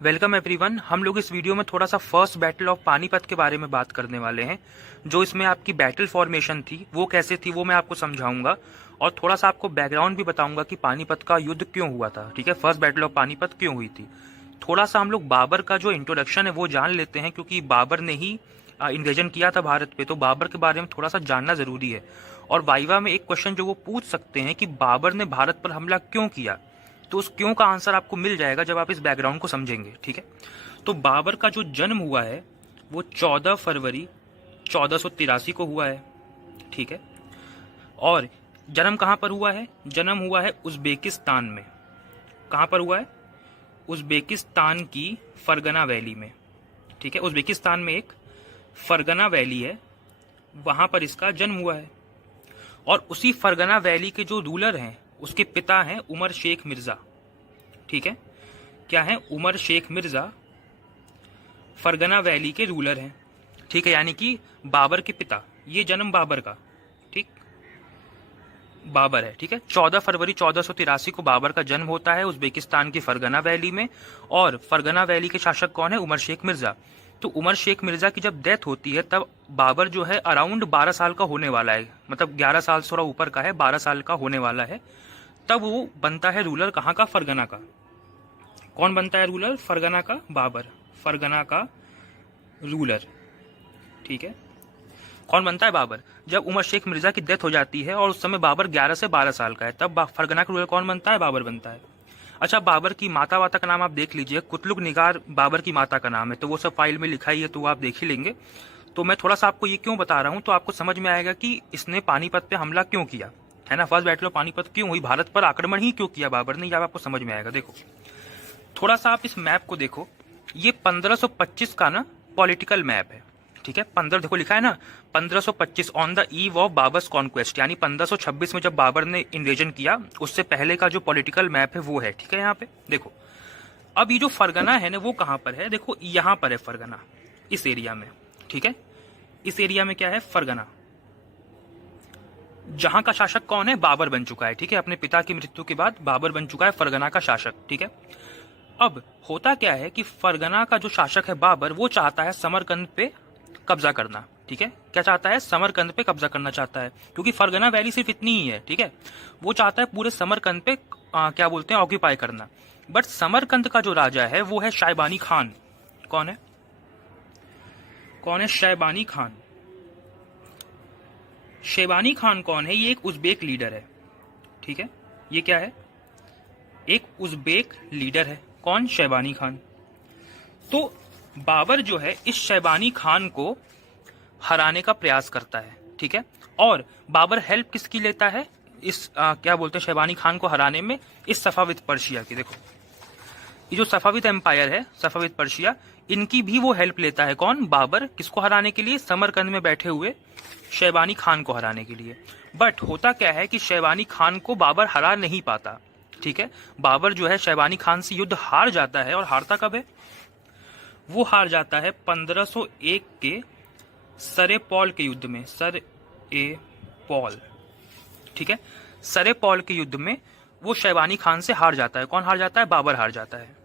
Welcome everyone. हम लोग इस वीडियो में थोड़ा सा फर्स्ट बैटल ऑफ पानीपत के बारे में बात करने वाले हैं। जो इसमें आपकी बैटल फॉर्मेशन थी वो कैसे थी वो मैं आपको समझाऊंगा और थोड़ा सा आपको बैकग्राउंड भी बताऊंगा कि पानीपत का युद्ध क्यों हुआ था। ठीक है, फर्स्ट बैटल ऑफ पानीपत क्यों हुई थी। थोड़ा सा हम लोग बाबर का जो इंट्रोडक्शन है वो जान लेते हैं, क्योंकि बाबर ने ही इन्वेजन किया था भारत पे, तो बाबर के बारे में थोड़ा सा जानना जरूरी है। और वाइवा में एक क्वेश्चन जो वो पूछ सकते हैं कि बाबर ने भारत पर हमला क्यों किया, तो उस क्यों का आंसर आपको मिल जाएगा जब आप इस बैकग्राउंड को समझेंगे। ठीक है, तो बाबर का जो जन्म हुआ है वो 14 फरवरी 1483 को हुआ है। ठीक है, और जन्म कहाँ पर हुआ है? जन्म हुआ है उज्बेकिस्तान में। कहाँ पर हुआ है? उज्बेकिस्तान की फरगना वैली में। ठीक है, उज्बेकिस्तान में एक फरगना वैली है, वहां पर इसका जन्म हुआ है। और उसी फरगना वैली के जो रूलर हैं उसके पिता हैं उमर शेख मिर्जा। ठीक है, क्या है? उमर शेख मिर्जा फरगना वैली के रूलर हैं। ठीक है, यानी कि बाबर के पिता, ये जन्म बाबर का, ठीक, बाबर है। ठीक है, 14 फरवरी 1483 को बाबर का जन्म होता है उज्बेकिस्तान की फरगना वैली में। और फरगना वैली के शासक कौन है? उमर शेख मिर्जा। तो उमर शेख मिर्जा की जब डेथ होती है तब बाबर जो है अराउंड 12 साल का होने वाला है, मतलब 11 साल से थोड़ा ऊपर का है, 12 साल का होने वाला है। तब वो बनता है रूलर कहाँ का? फरगना का। कौन बनता है रूलर? फरगना का बाबर, फरगना का रूलर। ठीक है, कौन बनता है? बाबर। जब उमर शेख मिर्जा की डेथ हो जाती है और उस समय बाबर 11 से 12 साल का है, तब फरगना का रूलर कौन बनता है? बाबर बनता है। अच्छा, बाबर की माता वाता का नाम आप देख लीजिए, कुतलुक निगार बाबर की माता का नाम है, तो वो सब फाइल में लिखा ही है, तो आप देख ही लेंगे। तो मैं थोड़ा सा आपको ये क्यों बता रहा हूँ, तो आपको समझ में आएगा कि इसने पानीपत पे हमला क्यों किया, है ना। फर्स्ट बैटल ऑफ पानीपत क्यों हुई, भारत पर आक्रमण ही क्यों किया बाबर ने, जब आपको समझ में आएगा। देखो थोड़ा सा आप इस मैप को देखो, ये 1525 का ना पॉलिटिकल मैप है। ठीक है, 15 देखो लिखा है ना, 1525 on the eve of Babar's conquest, यानी 1526 में जब बाबर ने इन्वेजन किया उससे पहले का जो पॉलिटिकल मैप है वो है। ठीक है, यहाँ पे देखो, अब ये जो फरगना है ना वो कहाँ पर है? देखो यहाँ पर है फरगना, इस एरिया में। ठीक है, इस एरिया में क्या है? फरगना, जहां का शासक कौन है? बाबर बन चुका है। ठीक है, अपने पिता की मृत्यु के बाद बाबर बन चुका है फरगना का शासक। ठीक है, अब होता क्या है कि फरगना का जो शासक है बाबर, वो चाहता है समरकंद पे कब्जा करना। ठीक है, क्या चाहता है? समरकंद पे कब्जा करना चाहता है, क्योंकि फरगना वैली सिर्फ इतनी ही है। ठीक है, वो चाहता है पूरे समरकंद पे क्या बोलते हैं, ऑक्यूपाई करना। बट समरकंद का जो राजा है वो है शायबानी खान। कौन है? कौन है? शैबानी खान। शैबानी खान कौन है? ये एक उज्बेक लीडर है। ठीक है, ये क्या है? एक उज्बेक लीडर है। कौन? शैबानी खान। तो बाबर जो है इस शैबानी खान को हराने का प्रयास करता है। ठीक है, और बाबर हेल्प किसकी लेता है इस क्या बोलते हैं, शैबानी खान को हराने में? इस सफाविद पर्शिया की। देखो ये जो सफाविद एम्पायर है, सफाविद पर्शिया, इनकी भी वो हेल्प लेता है। कौन? बाबर। किसको हराने के लिए? समरकंद में बैठे हुए शैबानी खान को हराने के लिए। बट होता क्या है कि शैबानी खान को बाबर हरा नहीं पाता। ठीक है, बाबर जो है शैबानी खान से युद्ध हार जाता है। और हारता कब है? वो हार जाता है 1501 के सरे पॉल के युद्ध में। सर ए पॉल। ठीक है, सरे पॉल के युद्ध में वो शैबानी खान से हार जाता है। कौन हार जाता है? बाबर हार जाता है।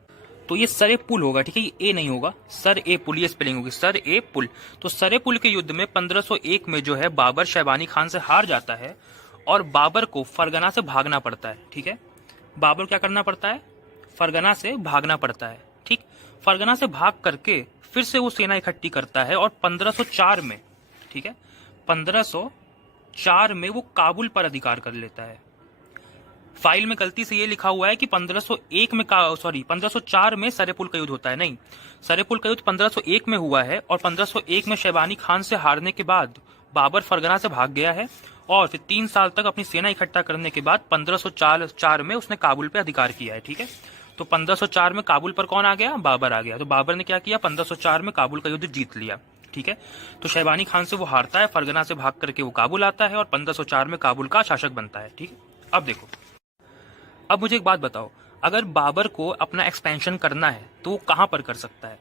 तो ये सरे पुल होगा। ठीक है, ये ए नहीं होगा, सर ए पुल, ये स्पेलिंग होगी, सर ए पुल। तो सरे पुल के युद्ध में 1501 में जो है बाबर शैबानी खान से हार जाता है और बाबर को फरगना से भागना पड़ता है। ठीक है, बाबर क्या करना पड़ता है? फरगना से भागना पड़ता है। ठीक, फरगना से भाग करके फिर से वो सेना इकट्ठी करता है और 1504 में, ठीक है, 1504 में वो काबुल पर अधिकार कर लेता है। फाइल में गलती से ये लिखा हुआ है कि 1501 में 1504 में सरेपुल का युद्ध होता है। नहीं, सरेपुल का युद्ध 1501 में हुआ है और 1501 में शैबानी खान से हारने के बाद बाबर फरगना से भाग गया है और फिर 3 साल तक अपनी सेना इकट्ठा करने के बाद 1504 में उसने काबुल पे अधिकार किया है। ठीक है, तो 1504 में काबुल पर कौन आ गया? बाबर आ गया। तो बाबर ने क्या किया? 1504 में काबुल का युद्ध जीत लिया। ठीक है, तो शैबानी खान से वो हारता है, फरगना से भाग करके वो काबुल आता है और 1504 में काबुल का शासक बनता है। ठीक है, अब देखो, अब मुझे एक बात बताओ, अगर बाबर को अपना एक्सपेंशन करना है तो वो कहां पर कर सकता है?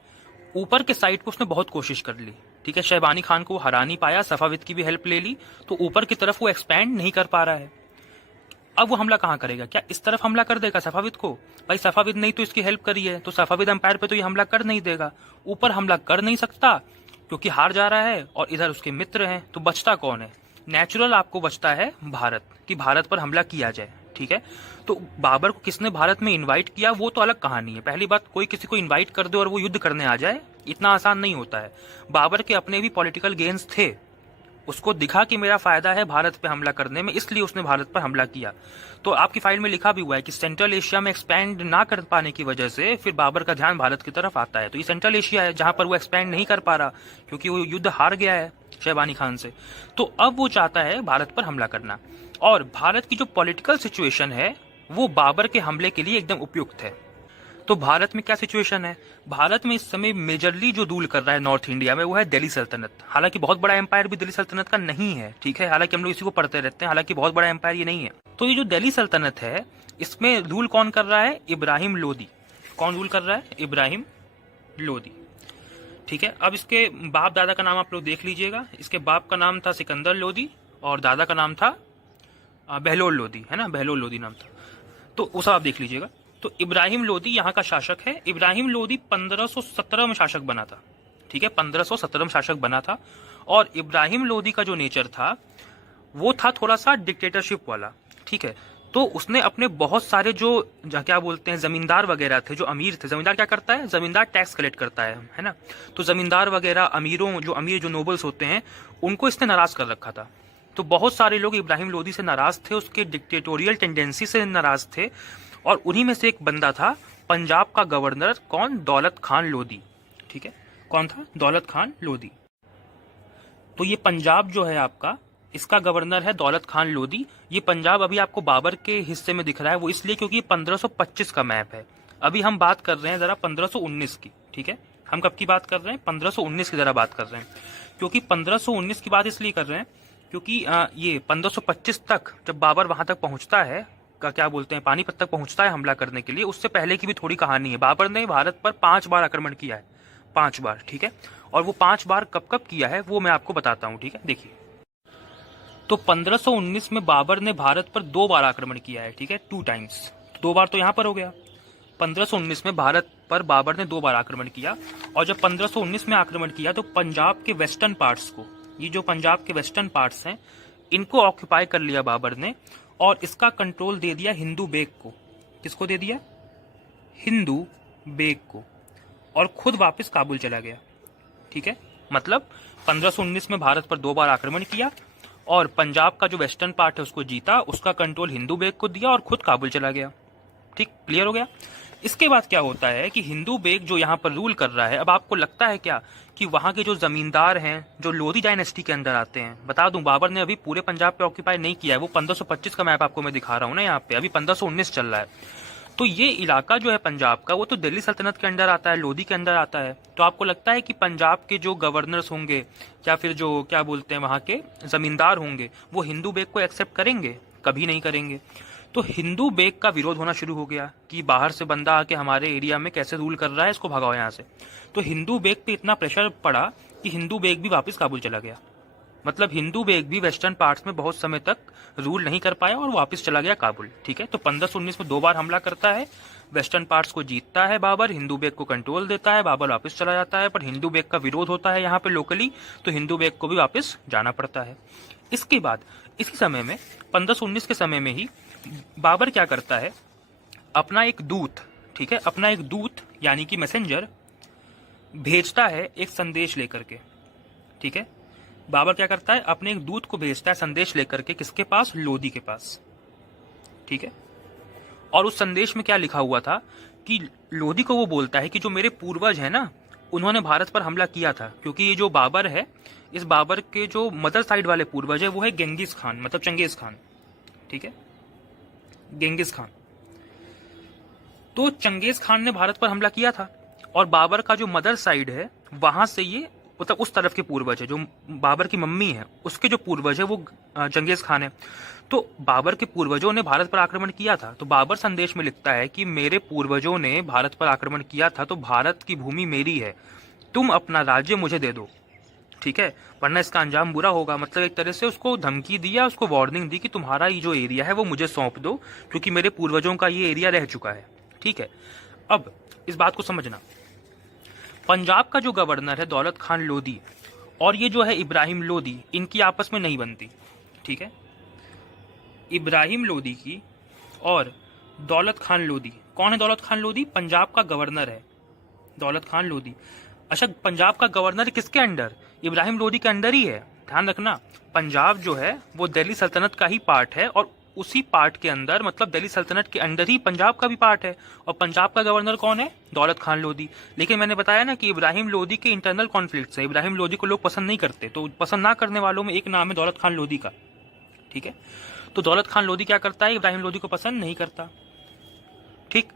ऊपर के साइड को उसने बहुत कोशिश कर ली। ठीक है, शैबानी खान को हरा नहीं पाया, सफाविद की भी हेल्प ले ली, तो ऊपर की तरफ वो एक्सपैंड नहीं कर पा रहा है। अब वो हमला कहाँ करेगा? क्या इस तरफ हमला कर देगा सफाविद को? भाई सफाविद नहीं तो इसकी हेल्प करी है, तो सफाविद एम्पायर पे तो ये हमला कर नहीं देगा। ऊपर हमला कर नहीं सकता क्योंकि हार जा रहा है, और इधर उसके मित्र हैं, तो बचता कौन है? नेचुरल आपको बचता है भारत, कि भारत पर हमला किया जाए। ठीक है, तो बाबर को किसने भारत में इनवाइट किया वो तो अलग कहानी है। पहली बात, कोई किसी को इनवाइट कर दे और वो युद्ध करने आ जाए, इतना आसान नहीं होता है। बाबर के अपने भी पॉलिटिकल गेन्स थे, उसको दिखा कि मेरा फायदा है भारत पे हमला करने में, इसलिए उसने भारत पर हमला किया। तो आपकी फाइल में लिखा भी हुआ है कि सेंट्रल एशिया में एक्सपैंड ना कर पाने की वजह से फिर बाबर का ध्यान भारत की तरफ आता है। तो ये सेंट्रल एशिया है जहां पर वो एक्सपैंड नहीं कर पा रहा क्योंकि वो युद्ध हार गया है शैबानी खान से। तो अब वो चाहता है भारत पर हमला करना, और भारत की जो पॉलिटिकल सिचुएशन है वो बाबर के हमले के लिए एकदम उपयुक्त है। तो भारत में क्या सिचुएशन है? भारत में इस समय मेजरली जो रूल कर रहा है नॉर्थ इंडिया में वो है दिल्ली सल्तनत। हालांकि बहुत बड़ा एम्पायर भी दिल्ली सल्तनत का नहीं है, ठीक है, हालांकि हम लोग इसी को पढ़ते रहते हैं, हालांकि बहुत बड़ा एम्पायर ये नहीं है। तो ये जो दिल्ली सल्तनत है इसमें रूल कौन कर रहा है? इब्राहिम लोदी। कौन रूल कर रहा है? इब्राहिम लोदी। ठीक है, अब इसके बाप दादा का नाम आप लोग देख लीजिएगा। इसके बाप का नाम था सिकंदर लोदी और दादा का नाम था बहलोल लोदी, है ना, बहलोल लोदी नाम था। तो वो सब आप देख लीजिएगा। तो इब्राहिम लोदी यहाँ का शासक है। इब्राहिम लोदी 1517 में शासक बना था। ठीक है, 1517 में शासक बना था। और इब्राहिम लोदी का जो नेचर था वो था थोड़ा सा डिक्टेटरशिप वाला। ठीक है, तो उसने अपने बहुत सारे जो क्या बोलते हैं जमींदार वगैरह थे, जो अमीर थे, जमींदार क्या करता है? जमींदार टैक्स कलेक्ट करता है ना। तो जमींदार वगैरह अमीरों, जो अमीर जो नोबल्स होते हैं, उनको इसने नाराज कर रखा था। तो बहुत सारे लोग इब्राहिम लोदी से नाराज थे, उसके डिक्टेटोरियल टेंडेंसी से नाराज थे, और उन्हीं में से एक बंदा था पंजाब का गवर्नर। कौन? दौलत खान लोदी। ठीक है, कौन था? दौलत खान लोदी। तो ये पंजाब जो है आपका, इसका गवर्नर है दौलत खान लोदी। ये पंजाब अभी आपको बाबर के हिस्से में दिख रहा है, वो इसलिए क्योंकि 1525 का मैप है। अभी हम बात कर रहे हैं जरा 1519 की। ठीक है, हम कब की बात कर रहे हैं? 1519 की जरा बात कर रहे हैं, क्योंकि 1519 की बात इसलिए कर रहे हैं क्योंकि ये 1525 तक जब बाबर वहां तक पहुंचता है, का क्या बोलते हैं, पानीपत तक पहुंचता है हमला करने के लिए, उससे पहले की भी थोड़ी कहानी है। बाबर ने भारत पर 5 बार आक्रमण किया है, 5 बार। ठीक है, और वो 5 बार कब कब किया है वो मैं आपको बताता हूँ। ठीक है, देखिए, तो 1519 में बाबर ने भारत पर 2 बार आक्रमण किया है। ठीक है, 2 टाइम्स, 2 बार तो यहाँ पर हो गया। 1519 में भारत पर बाबर ने 2 बार आक्रमण किया, और जब 1519 में आक्रमण किया तो पंजाब के वेस्टर्न पार्ट्स को, ये जो पंजाब के वेस्टर्न पार्ट्स हैं, इनको ऑक्यूपाई कर लिया बाबर ने, और इसका कंट्रोल दे दिया हिंदू बेग को। किसको दे दिया? हिंदू बेग को, और खुद वापस काबुल चला गया। ठीक है, मतलब 1519 में भारत पर 2 बार आक्रमण किया, और पंजाब का जो वेस्टर्न पार्ट है उसको जीता, उसका कंट्रोल हिंदू बेग को दिया, और खुद काबुल चला गया। ठीक, क्लियर हो गया। इसके बाद क्या होता है कि हिंदू बेग जो यहाँ पर रूल कर रहा है, अब आपको लगता है क्या कि वहां के जो जमींदार हैं जो लोधी डायनेस्टी के अंदर आते हैं, बता दूं बाबर ने अभी पूरे पंजाब पे ऑक्यूपाई नहीं किया है, वो 1525 का मैप आपको मैं दिखा रहा हूँ ना यहाँ पे, अभी 1519 चल रहा है। तो ये इलाका जो है पंजाब का, वो तो दिल्ली सल्तनत के अंदर आता है, लोधी के अंदर आता है। तो आपको लगता है कि पंजाब के जो गवर्नर्स होंगे या फिर जो क्या बोलते हैं वहां के जमींदार होंगे, वो हिंदू बेग को एक्सेप्ट करेंगे? कभी नहीं करेंगे। तो हिंदू बेग का विरोध होना शुरू हो गया कि बाहर से बंदा आके हमारे एरिया में कैसे रूल कर रहा है, इसको भगाओ यहाँ से। तो हिंदू बेग पे इतना प्रेशर पड़ा कि हिंदू बेग भी वापस काबुल चला गया। मतलब हिंदू बेग भी वेस्टर्न पार्ट्स में बहुत समय तक रूल नहीं कर पाया और वापस चला गया काबुल। ठीक है, तो 1519 में 2 बार हमला करता है, वेस्टर्न पार्ट्स को जीतता है बाबर, हिंदू बेग को कंट्रोल देता है, बाबर वापस चला जाता है। पर हिंदू बेग का विरोध होता है यहाँ पे लोकली, तो हिंदू बेग को भी वापस जाना पड़ता है। इसके बाद इसी समय में 1519 के समय में ही बाबर क्या करता है, अपना एक दूत, ठीक है, अपना एक दूत यानी कि मैसेंजर भेजता है एक संदेश लेकर के। ठीक है, बाबर क्या करता है, अपने एक दूत को भेजता है संदेश लेकर के, किसके पास? लोधी के पास। ठीक है, और उस संदेश में क्या लिखा हुआ था कि लोधी को वो बोलता है कि जो मेरे पूर्वज है ना, उन्होंने भारत पर हमला किया था, क्योंकि ये जो बाबर है, इस बाबर के जो मदर साइड वाले पूर्वज है वो है गेंगिस खान, मतलब चंगेज खान। ठीक है, गेंगिस खान। तो चंगेज खान ने भारत पर हमला किया था, और बाबर का जो मदर साइड है वहां से ये, मतलब उस तरफ के पूर्वज है, जो बाबर की मम्मी है उसके जो पूर्वज है वो चंगेज खान है। तो बाबर के पूर्वजों ने भारत पर आक्रमण किया था। तो बाबर संदेश में लिखता है कि मेरे पूर्वजों ने भारत पर आक्रमण किया था, तो भारत की भूमि मेरी है, तुम अपना राज्य मुझे दे दो। ठीक है, वरना इसका अंजाम बुरा होगा। मतलब एक तरह से उसको धमकी दी या उसको वार्निंग दी कि तुम्हारा ये जो एरिया है वो मुझे सौंप दो, क्योंकि मेरे पूर्वजों का ये एरिया रह चुका है। ठीक है, अब इस बात को समझना, पंजाब का जो गवर्नर है दौलत खान लोधी और ये जो है इब्राहिम लोधी, इनकी आपस में नहीं बनती। ठीक है, इब्राहिम लोधी की और दौलत खान लोधी, कौन है दौलत खान लोधी? पंजाब का गवर्नर है दौलत खान लोधी। अच्छा, पंजाब का गवर्नर किसके अंडर? इब्राहिम लोधी के अंडर ही है। ध्यान रखना, पंजाब जो है वो दिल्ली सल्तनत का ही पार्ट है, और उसी पार्ट के अंदर, मतलब दिल्ली सल्तनत के अंदर ही पंजाब का भी पार्ट है। और पंजाब का गवर्नर कौन है? दौलत खान लोधी। लेकिन मैंने बताया ना कि इब्राहिम लोधी के इंटरनल कॉन्फ्लिक्ट्स है, इब्राहिम लोधी को लोग पसंद नहीं करते, तो पसंद ना करने वालों में एक नाम है दौलत खान लोधी का। ठीक है, तो दौलत खान लोधी क्या करता है? इब्राहिम लोधी को पसंद नहीं करता। ठीक,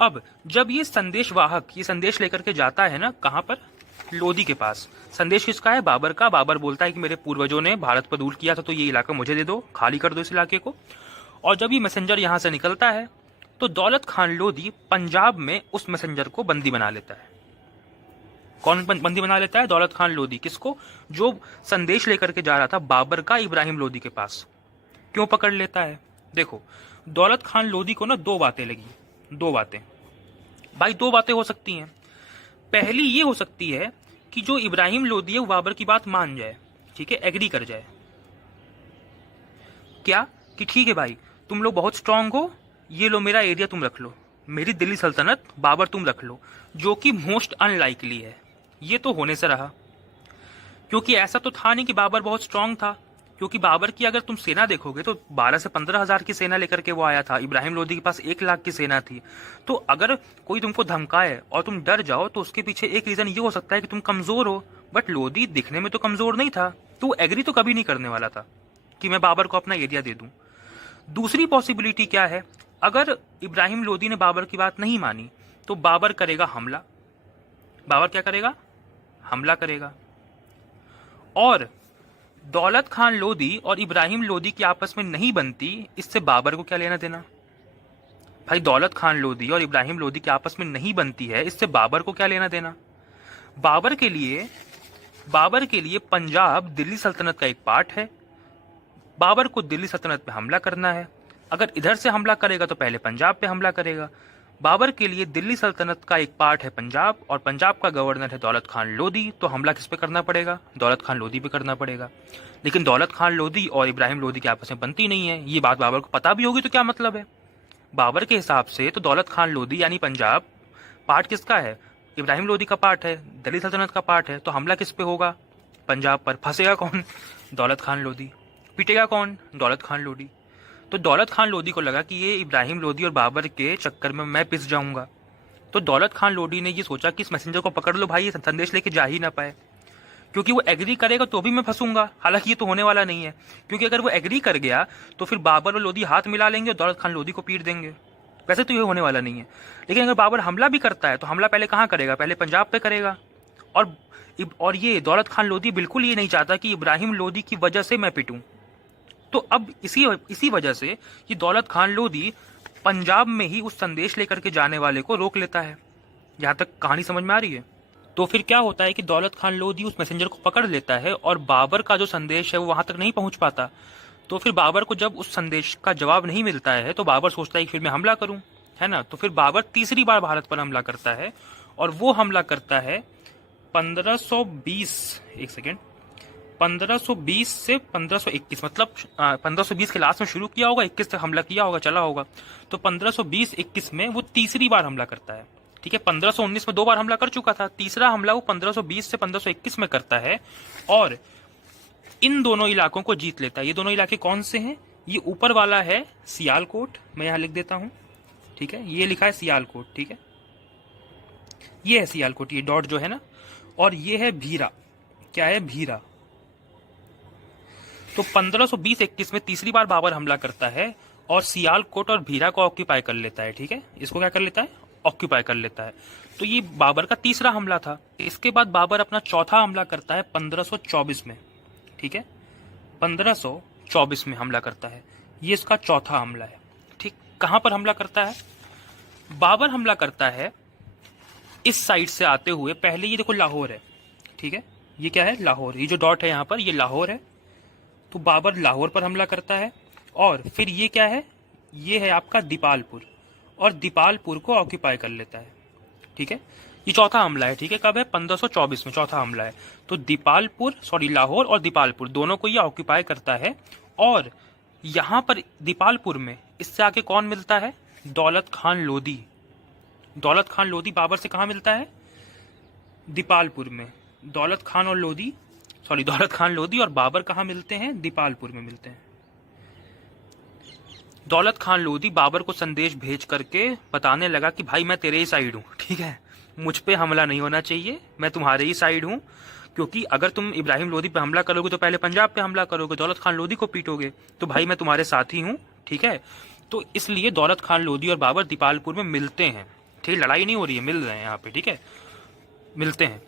अब जब ये संदेश वाहक ये संदेश लेकर के जाता है ना, कहां पर? लोधी के पास। संदेश किसका है? बाबर का। बाबर बोलता है कि मेरे पूर्वजों ने भारत पर रूल किया था, तो ये इलाका मुझे दे दो, खाली कर दो इस इलाके को। और जब ये मैसेंजर यहां से निकलता है तो दौलत खान लोधी पंजाब में उस मैसेंजर को बंदी बना लेता है। कौन बंदी बना लेता है? दौलत खान लोधी। किसको? जो संदेश लेकर के जा रहा था बाबर का इब्राहिम लोधी के पास। क्यों पकड़ लेता है? देखो, दौलत खान लोधी को ना दो बातें लगी, दो बातें भाई, दो बातें हो सकती हैं। पहली ये हो सकती है कि जो इब्राहिम लोधी है वो बाबर की बात मान जाए, ठीक है, एग्री कर जाए। क्या? कि ठीक है भाई, तुम लोग बहुत स्ट्रांग हो, ये लो मेरा एरिया तुम रख लो, मेरी दिल्ली सल्तनत बाबर तुम रख लो, जो कि मोस्ट अनलाइकली है। ये तो होने से रहा, क्योंकि ऐसा तो था नहीं कि बाबर बहुत स्ट्रांग था, क्योंकि बाबर की अगर तुम सेना देखोगे तो 12 से 15 हजार की सेना लेकर के वो आया था। इब्राहिम लोधी के पास 1 लाख की सेना थी। तो अगर कोई तुमको धमकाए और तुम डर जाओ तो उसके पीछे एक रीजन ये हो सकता है कि तुम कमजोर हो। बट लोधी दिखने में तो कमजोर नहीं था, तो एग्री तो कभी नहीं करने वाला था कि मैं बाबर को अपना एरिया दे दूं। दूसरी पॉसिबिलिटी क्या है? अगर इब्राहिम लोधी ने बाबर की बात नहीं मानी तो बाबर करेगा हमला। बाबर क्या करेगा? हमला करेगा। और दौलत खान लोधी और इब्राहिम लोधी की आपस में नहीं बनती, इससे बाबर को क्या लेना देना? भाई, दौलत खान लोधी और इब्राहिम लोधी की आपस में नहीं बनती है, इससे बाबर को क्या लेना देना? बाबर के लिए पंजाब दिल्ली सल्तनत का एक पार्ट है। बाबर को दिल्ली सल्तनत पे हमला करना है। अगर इधर से हमला करेगा तो पहले पंजाब पे हमला करेगा। बाबर के लिए दिल्ली सल्तनत का एक पार्ट है पंजाब, और पंजाब का गवर्नर है दौलत खान लोधी, तो हमला किस पे करना पड़ेगा? दौलत खान लोधी पे करना पड़ेगा। लेकिन दौलत खान लोधी और इब्राहिम लोधी की आपस में बनती नहीं है। ये बात बाबर को पता भी होगी तो क्या मतलब है? बाबर के हिसाब से तो दौलत खान लोधी यानी पंजाब पार्ट किसका है? इब्राहिम लोधी का पार्ट है, दिल्ली सल्तनत का पार्ट है। तो हमला किस पे होगा? पंजाब पर। फंसेगा कौन? दौलत खान लोधी। पिटेगा कौन? दौलत खान लोधी। तो दौलत खान लोधी को लगा कि ये इब्राहिम लोधी और बाबर के चक्कर में मैं पिस जाऊंगा। तो दौलत खान लोधी ने ये सोचा कि इस मैसेंजर को पकड़ लो भाई, ये संदेश लेके जा ही ना पाए, क्योंकि वो एग्री करेगा तो भी मैं फंसूंगा। हालांकि ये तो होने वाला नहीं है, क्योंकि अगर वो एग्री कर गया तो फिर बाबर और लोधी हाथ मिला लेंगे और दौलत खान लोधी को पीट देंगे। वैसे तो ये होने वाला नहीं है। लेकिन अगर बाबर हमला भी करता है तो हमला पहले कहाँ करेगा? पहले पंजाब पे करेगा। और ये दौलत खान लोधी बिल्कुल ये नहीं चाहता कि इब्राहिम लोधी की वजह से मैं पिटूं। तो अब इसी वजह से ये दौलत खान लोधी पंजाब में ही उस संदेश लेकर के जाने वाले को रोक लेता है। यहां तक कहानी समझ में आ रही है? तो फिर क्या होता है कि दौलत खान लोधी उस मैसेंजर को पकड़ लेता है और बाबर का जो संदेश है वो वहां तक नहीं पहुंच पाता। तो फिर बाबर को जब उस संदेश का जवाब नहीं मिलता है तो बाबर सोचता है कि फिर मैं हमला करूं, है ना। तो फिर बाबर तीसरी बार भारत पर हमला करता है, और वो हमला करता है 1520 से 1521, मतलब 1520 के लास्ट में शुरू किया होगा, 21 तक हमला किया होगा, चला होगा। तो 1520-21 में वो तीसरी बार हमला करता है। ठीक है, 1519 में 2 बार हमला कर चुका था, तीसरा हमला वो 1520 से 1521 में करता है और इन दोनों इलाकों को जीत लेता है। ये दोनों इलाके कौन से हैं? ये ऊपर वाला है सियालकोट, मैं यहां लिख देता हूं, ठीक है, ये लिखा है सियालकोट, ठीक है, ये है सियालकोट, ये डॉट जो है ना, और ये है भीरा। क्या है? भीरा। तो 1520-21 में तीसरी बार बाबर हमला करता है और सियालकोट और भीरा को ऑक्यूपाई कर लेता है। ठीक है, इसको क्या कर लेता है? ऑक्यूपाई कर लेता है। तो ये बाबर का तीसरा हमला था। इसके बाद बाबर अपना चौथा हमला करता है 1524 में। ठीक है, 1524 में हमला करता है, ये इसका चौथा हमला है। ठीक, कहां पर हमला करता है? बाबर हमला करता है इस साइड से आते हुए, पहले ये देखो लाहौर है, ठीक है, ये क्या है? लाहौर। ये जो डॉट है यहाँ पर, ये लाहौर है। तो बाबर लाहौर पर हमला करता है। और फिर ये क्या है? ये है आपका दीपालपुर, और दीपालपुर को ऑक्यूपाई कर लेता है। ठीक है, ये चौथा हमला है। ठीक है, कब है? 1524 में चौथा हमला है। तो लाहौर और दीपालपुर दोनों को ये ऑक्यूपाई करता है। और यहाँ पर दीपालपुर में इससे आगे कौन मिलता है? दौलत खान लोधी। दौलत खान लोधी बाबर से कहाँ मिलता है? दीपालपुर में। दौलत खान लोधी और बाबर कहाँ मिलते हैं? दीपालपुर में मिलते हैं। दौलत खान लोधी बाबर को संदेश भेज करके बताने लगा कि भाई मैं तेरे ही साइड हूँ, ठीक है, मुझ पे हमला नहीं होना चाहिए, मैं तुम्हारे ही साइड हूँ, क्योंकि अगर तुम इब्राहिम लोधी पे हमला करोगे तो पहले पंजाब पे हमला करोगे, दौलत खान लोधी को पीटोगे, तो भाई मैं तुम्हारे साथ ही हूँ। ठीक है, तो इसलिए दौलत खान लोधी और बाबर दीपालपुर में मिलते हैं। ठीक, लड़ाई नहीं हो रही है, मिल रहे हैं यहाँ पे। ठीक है, मिलते हैं।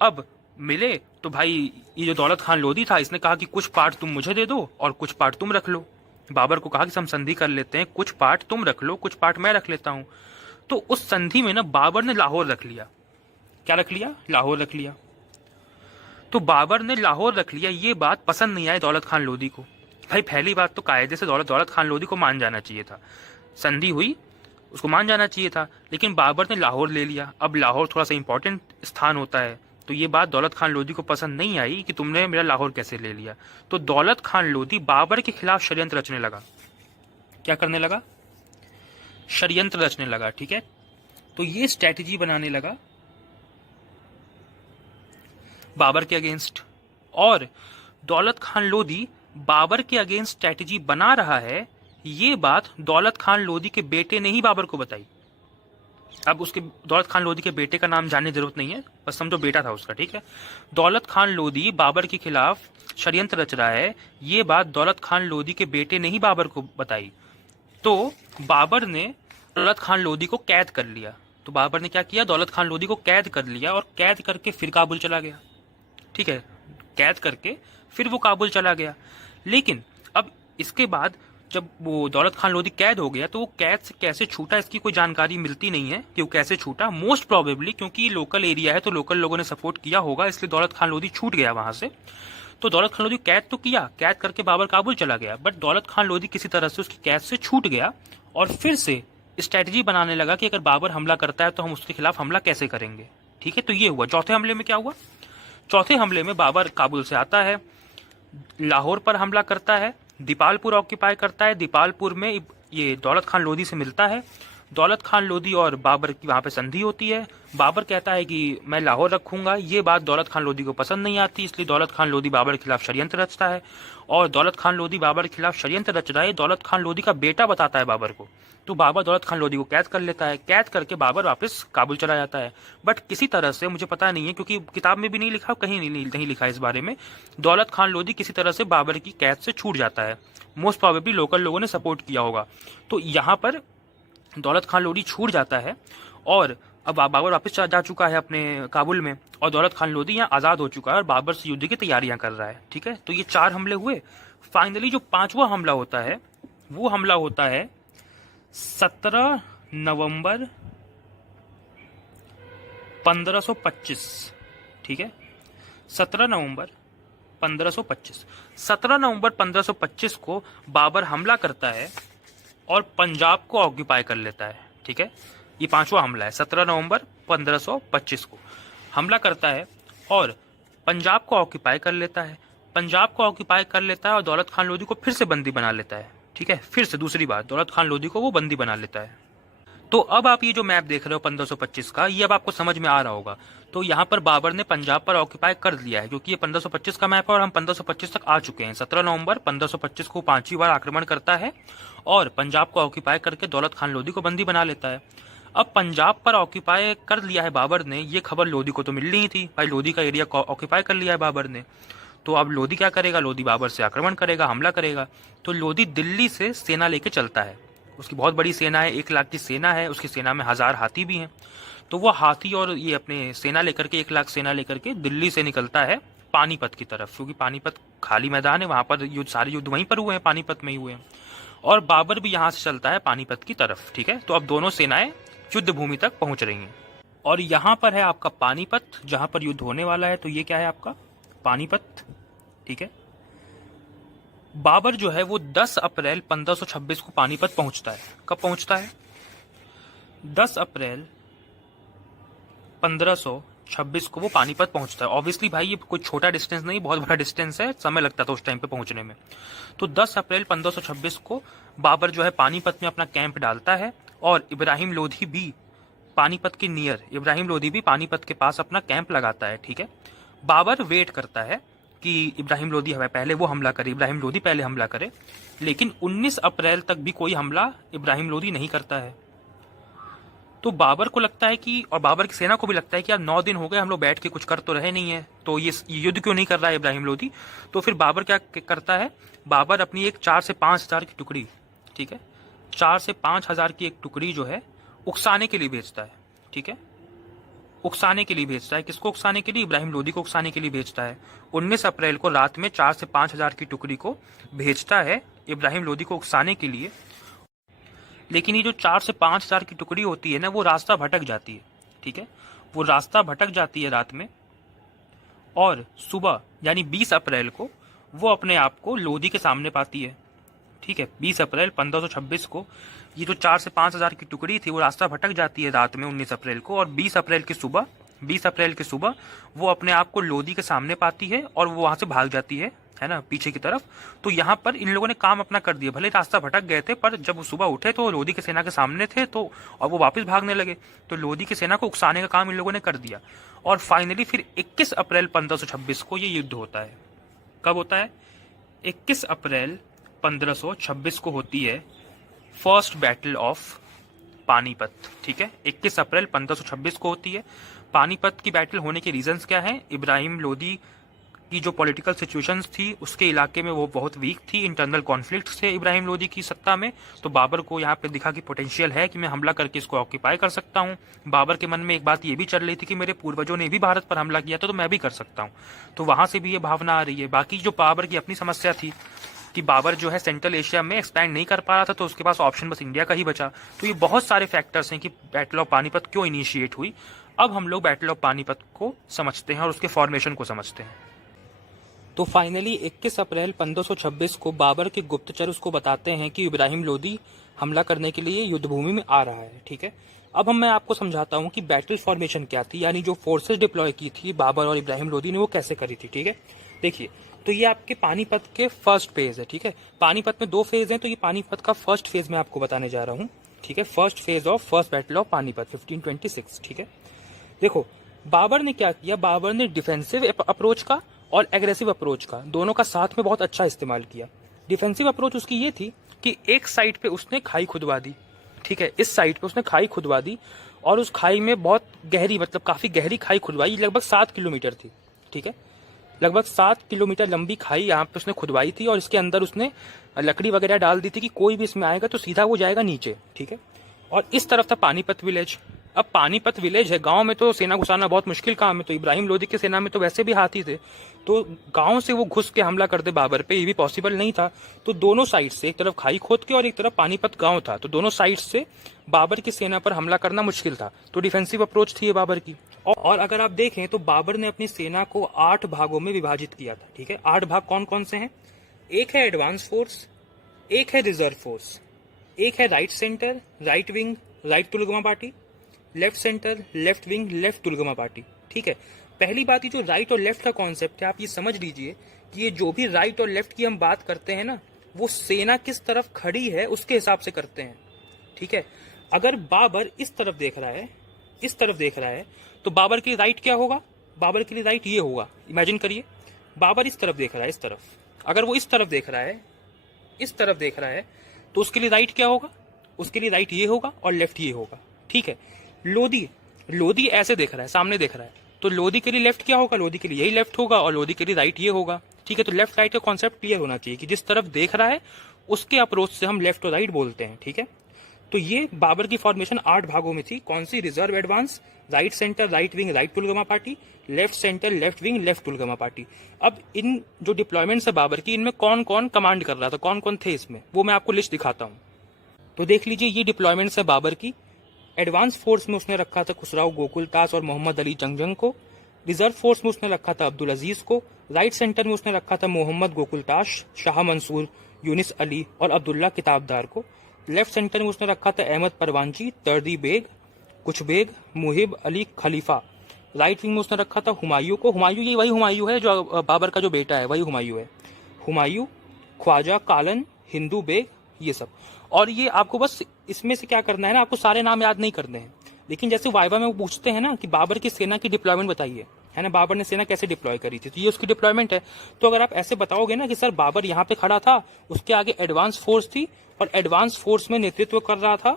अब मिले तो भाई ये जो दौलत खान लोधी था, इसने कहा कि कुछ पार्ट तुम मुझे दे दो और कुछ पार्ट तुम रख लो। बाबर को कहा कि हम संधि कर लेते हैं, कुछ पार्ट तुम रख लो, कुछ पार्ट मैं रख लेता हूं। तो उस संधि में ना बाबर ने लाहौर रख लिया। क्या रख लिया? लाहौर रख लिया। तो बाबर ने लाहौर रख लिया, ये बात पसंद नहीं आई दौलत खान लोधी को। भाई पहली बात तो कायदे से दौलत खान लोधी को मान जाना चाहिए था, संधि हुई उसको मान जाना चाहिए था, लेकिन बाबर ने लाहौर ले लिया। अब लाहौर थोड़ा सा इंपॉर्टेंट स्थान होता है, तो ये बात दौलत खान लोधी को पसंद नहीं आई कि तुमने मेरा लाहौर कैसे ले लिया। तो दौलत खान लोधी बाबर के खिलाफ षड्यंत्र रचने लगा। क्या करने लगा? षड्यंत्र रचने लगा। ठीक है, तो ये स्ट्रैटेजी बनाने लगा बाबर के अगेंस्ट। और दौलत खान लोधी बाबर के अगेंस्ट स्ट्रैटेजी बना रहा है, ये बात दौलत खान लोधी के बेटे ने ही बाबर को बताई। अब उसके दौलत खान लोधी के बेटे का नाम जानने की जरूरत नहीं है, बस समझो बेटा था उसका। ठीक है, दौलत खान लोधी बाबर के खिलाफ षड्यंत्र रच रहा है, ये बात दौलत खान लोधी के बेटे ने ही बाबर को बताई। तो बाबर ने दौलत खान लोधी को कैद कर लिया। तो बाबर ने क्या किया? दौलत खान लोधी को कैद कर लिया, और कैद करके फिर काबुल चला गया। ठीक है, कैद करके फिर वो काबुल चला गया। लेकिन अब इसके बाद जब वो दौलत खान लोधी कैद हो गया, तो वो कैद से कैसे छूटा इसकी कोई जानकारी मिलती नहीं है कि वो कैसे छूटा। मोस्ट प्रोबेबली क्योंकि लोकल एरिया है तो लोकल लोगों ने सपोर्ट किया होगा, इसलिए दौलत खान लोधी छूट गया वहां से। तो दौलत खान लोधी कैद तो किया, कैद करके बाबर काबुल चला गया, बट दौलत खान लोधी किसी तरह से उसकी कैद से छूट गया और फिर से स्ट्रैटेजी बनाने लगा कि अगर बाबर हमला करता है तो हम उसके खिलाफ हमला कैसे करेंगे। ठीक है, तो ये हुआ। चौथे हमले में क्या हुआ? चौथे हमले में बाबर काबुल से आता है, लाहौर पर हमला करता है, दीपालपुर ऑक्यूपाई करता है। दीपालपुर में ये दौलत खान लोधी से मिलता है। दौलत खान लोधी और बाबर की वहां पे संधि होती है। बाबर कहता है कि मैं लाहौर रखूंगा, ये बात दौलत खान लोधी को पसंद नहीं आती, इसलिए दौलत खान लोधी बाबर के खिलाफ षड्यंत्र रचता है। और दौलत खान लोधी बाबर के खिलाफ षड्यंत्र रच रहा है, दौलत खान लोधी का बेटा बताता है बाबर को। तो बाबर दौलत खान लोधी को कैद कर लेता है। कैद करके बाबर वापस काबुल चला जाता है। बट किसी तरह से, मुझे पता नहीं है क्योंकि किताब में भी नहीं लिखा, कहीं नहीं लिखा इस बारे में, दौलत खान लोधी किसी तरह से बाबर की कैद से छूट जाता है। मोस्ट प्रोबेबली लोकल लोगों ने सपोर्ट किया होगा। तो यहाँ पर दौलत खान लोधी छूट जाता है और अब बाबर वापस जा चुका है अपने काबुल में, और दौलत खान लोधी यहाँ आज़ाद हो चुका है और बाबर से युद्ध की तैयारियां कर रहा है। ठीक है, तो ये 4 हमले हुए। फाइनली जो 5वां हमला होता है, वो हमला होता है 17 नवंबर 1525। ठीक है, 17 नवंबर 1525। 17 नवंबर 1525 को बाबर हमला करता है और पंजाब को ऑक्यूपाई कर लेता है। ठीक है, ये 5वां हमला है। 17 नवंबर 1525 को हमला करता है और पंजाब को ऑक्यूपाई कर लेता है। पंजाब को ऑक्यूपाई कर लेता है और दौलत खान लोधी को फिर से बंदी बना लेता है। ठीक है, फिर से दूसरी बार दौलत खान लोधी को वो बंदी बना लेता है। तो अब आप ये जो मैप देख रहे हो 1525 का, ये अब आपको समझ में आ रहा होगा। तो यहाँ पर बाबर ने पंजाब पर ऑक्यूपाई कर लिया है, क्योंकि ये 1525 का मैप है और हम 1525 तक आ चुके हैं। 17 नवंबर 1525 को 5वीं बार आक्रमण करता है और पंजाब को ऑक्यूपाई करके दौलत खान लोधी को बंदी बना लेता है। अब पंजाब पर ऑक्यूपाई कर लिया है बाबर ने, ये खबर लोधी को तो मिलनी ही थी, भाई लोधी का एरिया ऑक्यूपाई कर लिया है बाबर ने। तो अब लोधी क्या करेगा? लोधी बाबर से आक्रमण करेगा, हमला करेगा। तो लोधी दिल्ली से सेना लेके चलता है, उसकी बहुत बड़ी सेना है, 1 लाख की सेना है, उसकी सेना में 1000 हाथी भी हैं। तो वो हाथी और ये अपने सेना लेकर के 1 लाख सेना लेकर के दिल्ली से निकलता है पानीपत की तरफ, क्योंकि पानीपत खाली मैदान है, वहां पर सारे युद्ध वहीं पर हुए हैं, पानीपत में ही हुए हैं। और बाबर भी यहाँ से चलता है पानीपत की तरफ। ठीक है, तो अब दोनों सेनाएं युद्ध भूमि तक पहुंच रही हैं। और यहाँ पर है आपका पानीपत, जहां पर युद्ध होने वाला है। तो ये क्या है आपका पानीपत, ठीक है। बाबर जो है वो 10 अप्रैल 1526 को पानीपत पहुंचता है। कब पहुंचता है? 10 अप्रैल 1526 को वो पानीपत पहुंचता है। ऑब्वियसली भाई ये कोई छोटा डिस्टेंस नहीं, बहुत बड़ा डिस्टेंस है, समय लगता था उस टाइम पे पहुंचने में। तो 10 अप्रैल 1526 को बाबर जो है पानीपत में अपना कैंप डालता है और इब्राहिम लोधी भी पानीपत के नियर, इब्राहिम लोधी भी पानीपत के पास अपना कैंप लगाता है, ठीक है। बाबर वेट करता है कि इब्राहिम लोधी हमें पहले वो हमला करे, इब्राहिम लोधी पहले हमला करे, लेकिन 19 अप्रैल तक भी कोई हमला इब्राहिम लोधी नहीं करता है। तो बाबर को लगता है कि, और बाबर की सेना को भी लगता है कि यार 9 दिन हो गए हम लोग बैठ के कुछ कर तो रहे नहीं है, तो ये युद्ध क्यों नहीं कर रहा है इब्राहिम लोधी। तो फिर बाबर क्या करता है, बाबर अपनी एक 4 से 5 हजार की टुकड़ी, ठीक है, 4 से 5 हजार की एक टुकड़ी जो है उकसाने के लिए भेजता है, ठीक है। उकसाने के लिए भेजता है, किसको उकसाने के लिए? इब्राहिम लोधी को उकसाने के लिए भेजता है। 19 अप्रैल को रात में 4 से 5 हजार की टुकड़ी को भेजता है इब्राहिम लोधी को उकसाने के लिए। लेकिन ये जो 4 से 5 हजार की टुकड़ी होती है ना, वो रास्ता भटक जाती है, ठीक है। वो रास्ता भटक जाती है रात में, और सुबह यानी 20 अप्रैल को वो अपने आप को लोधी के सामने पाती है, ठीक है। 20 अप्रैल 1526 को ये जो 4 से 5 हजार की टुकड़ी थी वो रास्ता भटक जाती है रात में 19 अप्रैल को, और 20 अप्रैल की सुबह वो अपने आप को लोधी के सामने पाती है और वो वहां से भाग जाती है ना, पीछे की तरफ। तो यहाँ पर इन लोगों ने काम अपना कर दिया, भले रास्ता भटक गए थे, पर जब वो सुबह उठे तो लोधी की सेना के सामने थे, तो और वो वापस भागने लगे, तो लोधी की सेना को उकसाने का काम इन लोगों ने कर दिया। और फाइनली फिर 21 अप्रैल 1526 को ये युद्ध होता है। कब होता है? 21 अप्रैल 1526 को होती है फर्स्ट बैटल ऑफ पानीपत, ठीक है। 21 अप्रैल 1526 को होती है। पानीपत की बैटल होने के रीजंस क्या हैं? इब्राहिम लोधी की जो पॉलिटिकल सिचुएशंस थी उसके इलाके में वो बहुत वीक थी, इंटरनल कॉन्फ्लिक्ट्स थे इब्राहिम लोधी की सत्ता में। तो बाबर को यहाँ पे दिखा कि पोटेंशियल है कि मैं हमला करके इसको ऑक्यूपाई कर सकता हूँ। बाबर के मन में एक बात ये भी चल रही थी कि मेरे पूर्वजों ने भी भारत पर हमला किया था, तो मैं भी कर सकता हूँ। तो वहां से भी ये भावना आ रही है। बाकी जो बाबर की अपनी समस्या थी कि बाबर जो है सेंट्रल एशिया में एक्सपैंड नहीं कर पा रहा था, तो उसके पास ऑप्शन बस इंडिया का ही बचा। तो ये बहुत सारे फैक्टर्स हैं कि बैटल ऑफ पानीपत क्यों इनिशिएट हुई। अब हम लोग बैटल ऑफ पानीपत को समझते हैं और उसके फॉर्मेशन को समझते हैं। तो फाइनली 21 अप्रैल 1526 को बाबर के गुप्तचर उसको बताते हैं कि इब्राहिम लोधी हमला करने के लिए युद्ध भूमि में आ रहा है, ठीक है। अब मैं आपको समझाता हूँ कि बैटल फॉर्मेशन क्या थी, यानी जो फोर्सेस डिप्लॉय की थी बाबर और इब्राहिम लोधी ने, वो कैसे करी थी, ठीक है। देखिए, तो ये आपके पानीपत के फर्स्ट फेज है, ठीक है। पानीपत में 2 फेज हैं, तो ये पानीपत का फर्स्ट फेज मैं आपको बताने जा रहा हूँ, ठीक है। First phase of first battle of Panipat 1526, ठीक है। देखो, बाबर ने क्या किया, बाबर ने डिफेंसिव अप्रोच का और एग्रेसिव अप्रोच का, दोनों का साथ में बहुत अच्छा इस्तेमाल किया। डिफेंसिव अप्रोच उसकी ये थी कि एक साइड पे उसने खाई खुदवा दी, ठीक है। इस साइड पे उसने खाई खुदवा दी और उस खाई में बहुत गहरी, मतलब काफी गहरी खाई खुदवाई, लगभग 7 किलोमीटर थी, ठीक है। लगभग 7 किलोमीटर लंबी खाई यहाँ पे उसने खुदवाई थी, और इसके अंदर उसने लकड़ी वगैरह डाल दी थी कि कोई भी इसमें आएगा तो सीधा वो जाएगा नीचे, ठीक है। और इस तरफ था पानीपत विलेज। अब पानीपत विलेज है, गांव में तो सेना घुसाना बहुत मुश्किल काम है, तो इब्राहिम लोधी की सेना में तो वैसे भी हाथी थे, तो गांव से वो घुस के हमला कर दे बाबर पे, ये भी पॉसिबल नहीं था। तो दोनों साइड से, एक तरफ खाई खोद के और एक तरफ पानीपत गांव था, तो दोनों साइड से बाबर की सेना पर हमला करना मुश्किल था। तो डिफेंसिव अप्रोच थी ये बाबर की। और अगर आप देखें तो बाबर ने अपनी सेना को 8 भागों में विभाजित किया था, ठीक है। 8 भाग कौन कौन से हैं? एक है एडवांस फोर्स, एक है रिजर्व फोर्स, एक है right centre, right wing, right तुलगमा party, left centre, left wing, left तुलगमा पार्टी, ठीक है। पहली बात, ये जो राइट और लेफ्ट का कॉन्सेप्ट है, आप ये समझ लीजिए कि ये जो भी राइट और लेफ्ट की हम बात करते हैं ना, वो सेना किस तरफ खड़ी है उसके हिसाब से करते हैं, ठीक है। अगर बाबर इस तरफ देख रहा है, इस तरफ देख रहा है, तो बाबर के लिए राइट क्या होगा? बाबर के लिए राइट ये होगा। इमेजिन करिए, बाबर इस तरफ देख रहा है, इस तरफ। अगर वो इस तरफ देख रहा है, इस तरफ देख रहा है, तो उसके लिए राइट क्या होगा? उसके लिए राइट ये होगा और लेफ्ट ये होगा, ठीक है। लोधी ऐसे देख रहा है, सामने देख रहा है, तो लोधी के लिए लेफ्ट क्या होगा? लोधी के लिए यही लेफ्ट होगा, और लोधी के लिए राइट ये होगा, ठीक है। तो लेफ्ट राइट का कॉन्सेप्ट क्लियर होना चाहिए कि जिस तरफ देख रहा है उसके अप्रोच से हम लेफ्ट और राइट बोलते हैं, ठीक है। तो ये बाबर की फॉर्मेशन 8 भागों में थी। कौन सी? Reserve, advance, right centre, right wing, right तुलगमा party, left centre, left wing, left तुलगमा पार्टी। अब इन जो डिप्लॉयमेंट्स है बाबर की, इनमें कौन कौन कमांड कर रहा था, कौन कौन थे इसमें, वो मैं आपको लिस्ट दिखाता हूँ। तो देख लीजिए, ये डिप्लॉयमेंट्स है बाबर की। एडवांस फोर्स में उसने रखा था खुसराव गोकुलदास और मोहम्मद अली जंगजंग को। रिजर्व फोर्स में उसने रखा था अब्दुल अजीज को। राइट सेंटर में उसने रखा था मोहम्मद गोकुलताश, शाह मंसूर, यूनिस अली और अब्दुल्ला किताबदार को। लेफ्ट सेंटर में उसने रखा था अहमद परवानची, तर्दी बेग, कुछ बेग, मुहिब अली खलीफा। राइट विंग में उसने रखा था हुमायूं को। हुमायूं ये वही हुमायूं है जो बाबर का जो बेटा है, वही हुमायूं है। हुमायूं, ख्वाजा कालन, हिंदू बेग, ये सब। और ये आपको बस इसमें से क्या करना है ना, आपको सारे नाम याद नहीं करने हैं, लेकिन जैसे वाइवा में वो पूछते हैं ना कि बाबर की सेना की डिप्लॉयमेंट बताइए, है ना, बाबर ने सेना कैसे डिप्लॉय करी थी, तो ये उसकी डिप्लॉयमेंट है। तो अगर आप ऐसे बताओगे ना कि सर बाबर यहाँ पे खड़ा था, उसके आगे एडवांस फोर्स थी और एडवांस फोर्स में नेतृत्व कर रहा था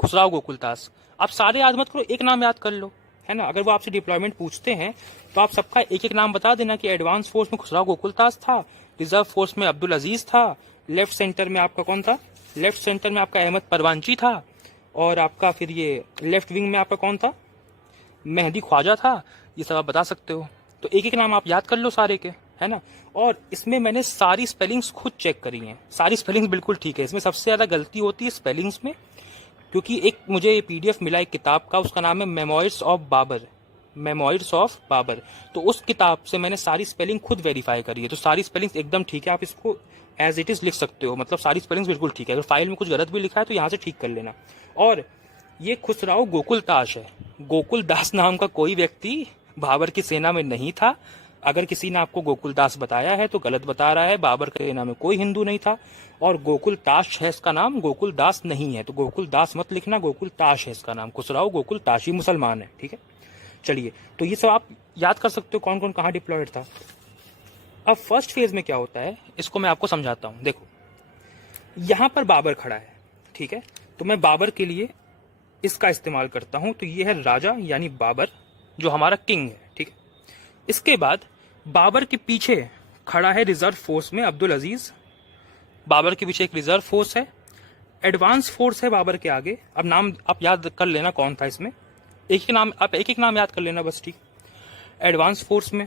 खुसराव गोकुलदास, आप सारे याद मत करो, एक नाम याद कर लो, है ना। अगर वो आपसे डिप्लॉयमेंट पूछते हैं तो आप सबका एक एक नाम बता देना कि एडवांस फोर्स में खुसराव गोकुलदास था, रिजर्व फोर्स में अब्दुल अजीज था, लेफ्ट सेंटर में आपका कौन था, लेफ्ट सेंटर में आपका अहमद परवानची था, और आपका फिर ये लेफ्ट विंग में आपका कौन था, मेहदी ख्वाजा था। ये सब आप बता सकते हो। तो एक एक नाम आप याद कर लो सारे के, है ना। और इसमें मैंने सारी स्पेलिंग्स खुद चेक करी हैं, सारी स्पेलिंग्स बिल्कुल ठीक है। इसमें सबसे ज़्यादा गलती होती है स्पेलिंग्स में, क्योंकि एक मुझे ये PDF मिला एक किताब का, उसका नाम है memoirs of Babur, memoirs of Babur. तो उस किताब से मैंने सारी स्पेलिंग खुद वेरीफाई करी है, तो सारी स्पेलिंग्स एकदम ठीक है। आप इसको एज इट इज लिख सकते हो, मतलब सारी स्पेलिंग्स बिल्कुल ठीक है। अगर फाइल में कुछ गलत भी लिखा है तो यहाँ से ठीक कर लेना। और ये खुसराव गोकुलताश है, गोकुलदास नाम का कोई व्यक्ति बाबर की सेना में नहीं था। अगर किसी ने आपको गोकुलदास बताया है तो गलत बता रहा है, बाबर की सेना में कोई हिंदू नहीं था। और गोकुलताश है इसका नाम, गोकुलदास नहीं है, तो गोकुलदास मत लिखना, गोकुलताश है इसका नाम, खुसराव गोकुलताश, ही मुसलमान है, ठीक है। चलिए, तो ये सब आप याद कर सकते हो कौन कौन कहाँ डिप्लॉयड था। अब फर्स्ट फेज में क्या होता है इसको मैं आपको समझाता हूं। देखो, यहां पर बाबर खड़ा है, ठीक है, तो मैं बाबर के लिए इसका इस्तेमाल करता हूं। तो ये है राजा यानी बाबर, जो हमारा किंग है, ठीक है। इसके बाद बाबर के पीछे खड़ा है रिजर्व फोर्स में अब्दुल अजीज, बाबर के पीछे एक रिजर्व फोर्स है, एडवांस फोर्स है बाबर के आगे। अब नाम आप याद कर लेना कौन था इसमें, एक एक नाम आप एक एक नाम याद कर लेना बस, ठीक। एडवांस फोर्स में,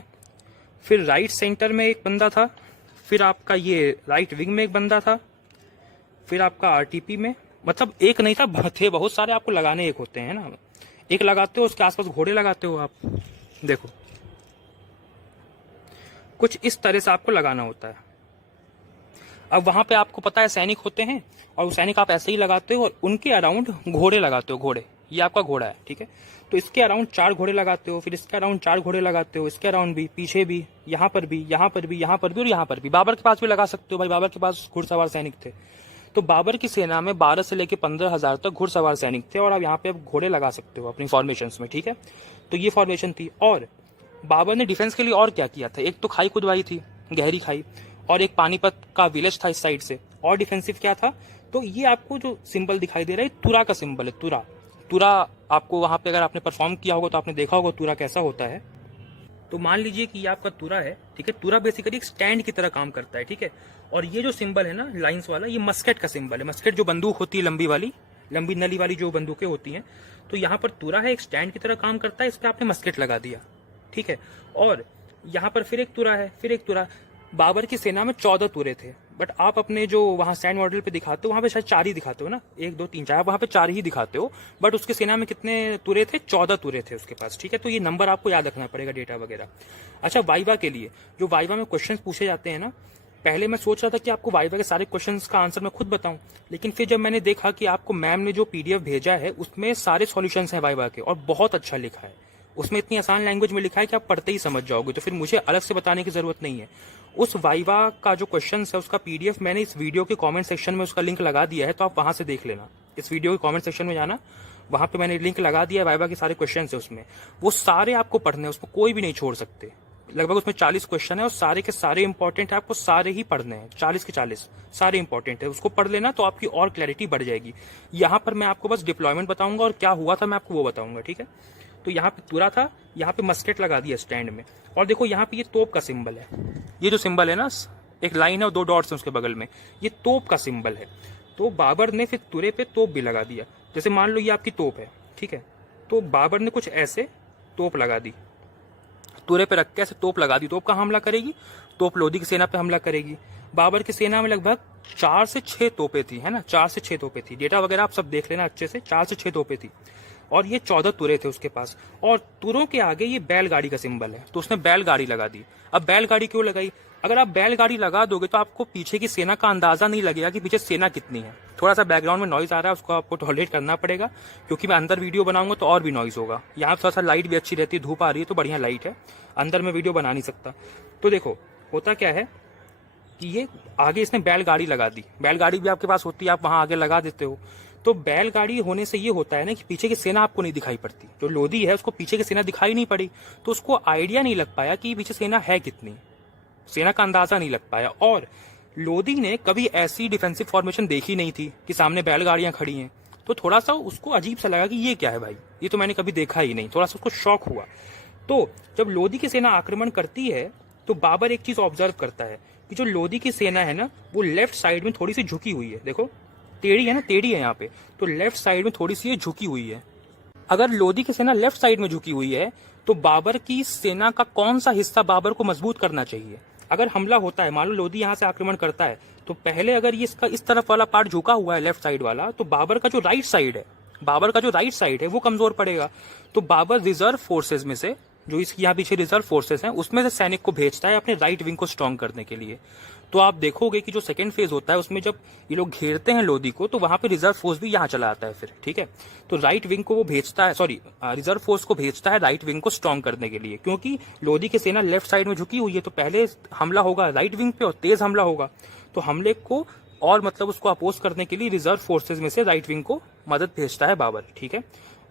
फिर राइट सेंटर में एक बंदा था, फिर आपका ये राइट विंग में एक बंदा था, फिर आपका RTP में, मतलब एक नहीं था, थे बहुत सारे, आपको लगाने एक होते हैं ना, एक लगाते हो उसके आसपास घोड़े लगाते हो आप। देखो कुछ इस तरह से आपको लगाना होता है। अब वहां पे आपको पता है सैनिक होते हैं, और वो सैनिक आप ऐसे ही लगाते हो और उनके अराउंड घोड़े लगाते हो, घोड़े, ये आपका घोड़ा है, ठीक है। तो इसके अराउंड 4 घोड़े लगाते हो, फिर इसके अराउंड 4 घोड़े लगाते हो, इसके अराउंड भी, पीछे भी, यहाँ पर भी, यहाँ पर भी, यहाँ पर भी और यहाँ पर भी। बाबर के पास भी लगा सकते हो भाई, बाबर के पास घुड़सवार सैनिक थे। तो बाबर की सेना में 12 से लेकर 15,000 तक घुड़सवार सैनिक थे, और अब यहाँ पे आप घोड़े लगा सकते हो अपनी फॉर्मेशन में, ठीक है। तो ये फॉर्मेशन थी। और बाबर ने डिफेंस के लिए और क्या किया था, एक तो खाई खुदवाई थी, गहरी खाई, और एक पानीपत का विलेज था इस साइड से। और डिफेंसिव क्या था, तो ये आपको जो सिंबल दिखाई दे रहा है तुरा का सिंबल है, तुरा। तुरा आपको वहां पे अगर आपने परफॉर्म किया होगा तो आपने देखा होगा तुरा कैसा होता है। तो मान लीजिए कि ये आपका तुरा है, ठीक है। तुरा बेसिकली एक स्टैंड की तरह काम करता है, ठीक है। और ये जो सिंबल है ना लाइंस वाला, ये मस्केट का सिंबल है। मस्केट जो बंदूक होती है लंबी वाली, लंबी नली वाली जो बंदूकें होती हैं, तो यहाँ पर तुरा है, एक स्टैंड की तरह काम करता है, इस पर आपने मस्केट लगा दिया, ठीक है। और यहाँ पर फिर एक तुरा है, फिर एक तुरा। बाबर की सेना में 14 तुरे थे, बट आप अपने जो वहां स्टैंड मॉडल पे दिखाते हो वहां पे शायद 4 ही दिखाते हो ना, 1 2 3 4, आप वहां पे 4 ही दिखाते हो। बट उसकी सेना में कितने तुरे थे, 14 तुरे थे उसके पास, ठीक है। तो ये नंबर आपको याद रखना पड़ेगा, डेटा वगैरह। अच्छा, वाइवा के लिए, जो वाइवा में क्वेश्चन पूछे जाते हैं ना, पहले मैं सोच रहा था कि आपको वाइवा के सारे क्वेश्चंस का आंसर मैं खुद बताऊं, लेकिन फिर जब मैंने देखा कि आपको मैम ने जो PDF भेजा है उसमें सारे सॉल्यूशंस हैं वाइवा के, और बहुत अच्छा लिखा है उसमें, इतनी आसान लैंग्वेज में लिखा है कि आप पढ़ते ही समझ जाओगे, तो फिर मुझे अलग से बताने की जरूरत नहीं है। उस वाइवा का जो क्वेश्चन है उसका PDF मैंने इस वीडियो के कमेंट सेक्शन में उसका लिंक लगा दिया है, तो आप वहां से देख लेना। इस वीडियो के कमेंट सेक्शन में जाना, वहां पे मैंने लिंक लगा दिया है, वाइवा के सारे क्वेश्चन है उसमें, वो सारे आपको पढ़ने हैं, उसमें कोई भी नहीं छोड़ सकते। लगभग उसमें 40 क्वेश्चन है और सारे के सारे इंपॉर्टेंट है, आपको सारे ही पढ़ने हैं, 40 के 40 सारे इंपॉर्टेंट है, उसको पढ़ लेना तो आपकी और क्लैरिटी बढ़ जाएगी। यहाँ पर मैं आपको बस डिप्लॉयमेंट बताऊंगा और क्या हुआ था मैं आपको वो बताऊंगा, ठीक है। तो यहाँ पे तुरा था, यहाँ पे मस्केट लगा दिया स्टैंड में, और देखो यहाँ पे ये तोप का सिंबल है, ये जो सिंबल है ना, एक लाइन है और 2 डॉट्स हैं उसके बगल में, ये तोप का सिंबल है। तो बाबर ने फिर तुरे पे तोप भी लगा दिया। जैसे मान लो ये आपकी तोप है, ठीक है, तो बाबर ने कुछ ऐसे तोप लगा दी, तुरे पे रख के ऐसे तोप लगा दी। तोप कहाँ हमला करेगी? तोप लोदी की सेना पे हमला करेगी। बाबर की सेना में लगभग 4 से 6 तोपें थी, है ना, 4 से 6 तोपें थी। डेटा वगैरह आप सब देख लेना अच्छे से, 4 से 6 तोपें थी और ये 14 तुरे थे उसके पास। और तुरों के आगे ये बैलगाड़ी का सिंबल है, तो उसने बैलगाड़ी लगा दी। अब बैलगाड़ी क्यों लगाई? अगर आप बैलगाड़ी लगा दोगे तो आपको पीछे की सेना का अंदाजा नहीं लगेगा कि पीछे सेना कितनी है। थोड़ा सा बैकग्राउंड में नॉइज आ रहा है, उसको आपको टॉलरेट करना पड़ेगा, क्योंकि मैं अंदर वीडियो बनाऊंगा तो और भी नॉइज होगा। यहाँ थोड़ा सा लाइट भी अच्छी रहती है, धूप आ रही है तो बढ़िया लाइट है, अंदर में वीडियो बना नहीं सकता। तो देखो होता क्या है कि ये आगे इसने बैलगाड़ी लगा दी। बैलगाड़ी भी आपके पास होती है, आप वहां आगे लगा देते हो। तो बैलगाड़ी होने से ये होता है ना कि पीछे की सेना आपको नहीं दिखाई पड़ती। जो लोदी है उसको पीछे की सेना दिखाई नहीं पड़ी, तो उसको आइडिया नहीं लग पाया कि पीछे सेना है कितनी, सेना का अंदाजा नहीं लग पाया। और लोदी ने कभी ऐसी डिफेंसिव फॉर्मेशन देखी नहीं थी कि सामने बैलगाड़ियां खड़ी हैं, तो थोड़ा सा उसको अजीब सा लगा कि ये क्या है भाई, ये तो मैंने कभी देखा ही नहीं। थोड़ा सा उसको शॉक हुआ। तो जब लोदी की सेना आक्रमण करती है तो बाबर एक चीज ऑब्जर्व करता है कि जो लोदी की सेना है ना, वो लेफ्ट साइड में थोड़ी सी झुकी हुई है। देखो टेढ़ी है ना, टेढ़ी है यहाँ पे, तो लेफ्ट साइड में थोड़ी सी ये झुकी हुई है। अगर लोदी की सेना लेफ्ट साइड में झुकी हुई है तो बाबर की सेना का कौन सा हिस्सा बाबर को मजबूत करना चाहिए? अगर हमला होता है, मान लो लोदी यहाँ से आक्रमण करता है, तो पहले अगर ये इसका इस तरफ वाला पार्ट झुका हुआ है लेफ्ट साइड वाला, तो बाबर का जो राइट साइड है वो कमजोर पड़ेगा। तो बाबर रिजर्व फोर्सेज में से, जो इसकी यहाँ पीछे रिजर्व फोर्सेस हैं, उसमें से सैनिक को भेजता है अपने राइट विंग को स्ट्रॉन्ग करने के लिए। तो आप देखोगे कि जो सेकंड फेज होता है उसमें जब ये लोग घेरते हैं लोदी को, तो वहां पे रिजर्व फोर्स भी यहाँ चला आता है फिर, ठीक है। तो राइट विंग को वो भेजता है, रिजर्व फोर्स को भेजता है राइट विंग को स्ट्रॉन्ग करने के लिए, क्योंकि लोदी की सेना लेफ्ट साइड में झुकी हुई है। तो पहले हमला होगा राइट विंग पे और तेज हमला होगा। तो हमले को और मतलब उसको अपोज करने के लिए रिजर्व फोर्सेज में से राइट विंग को मदद भेजता है बाबर, ठीक है।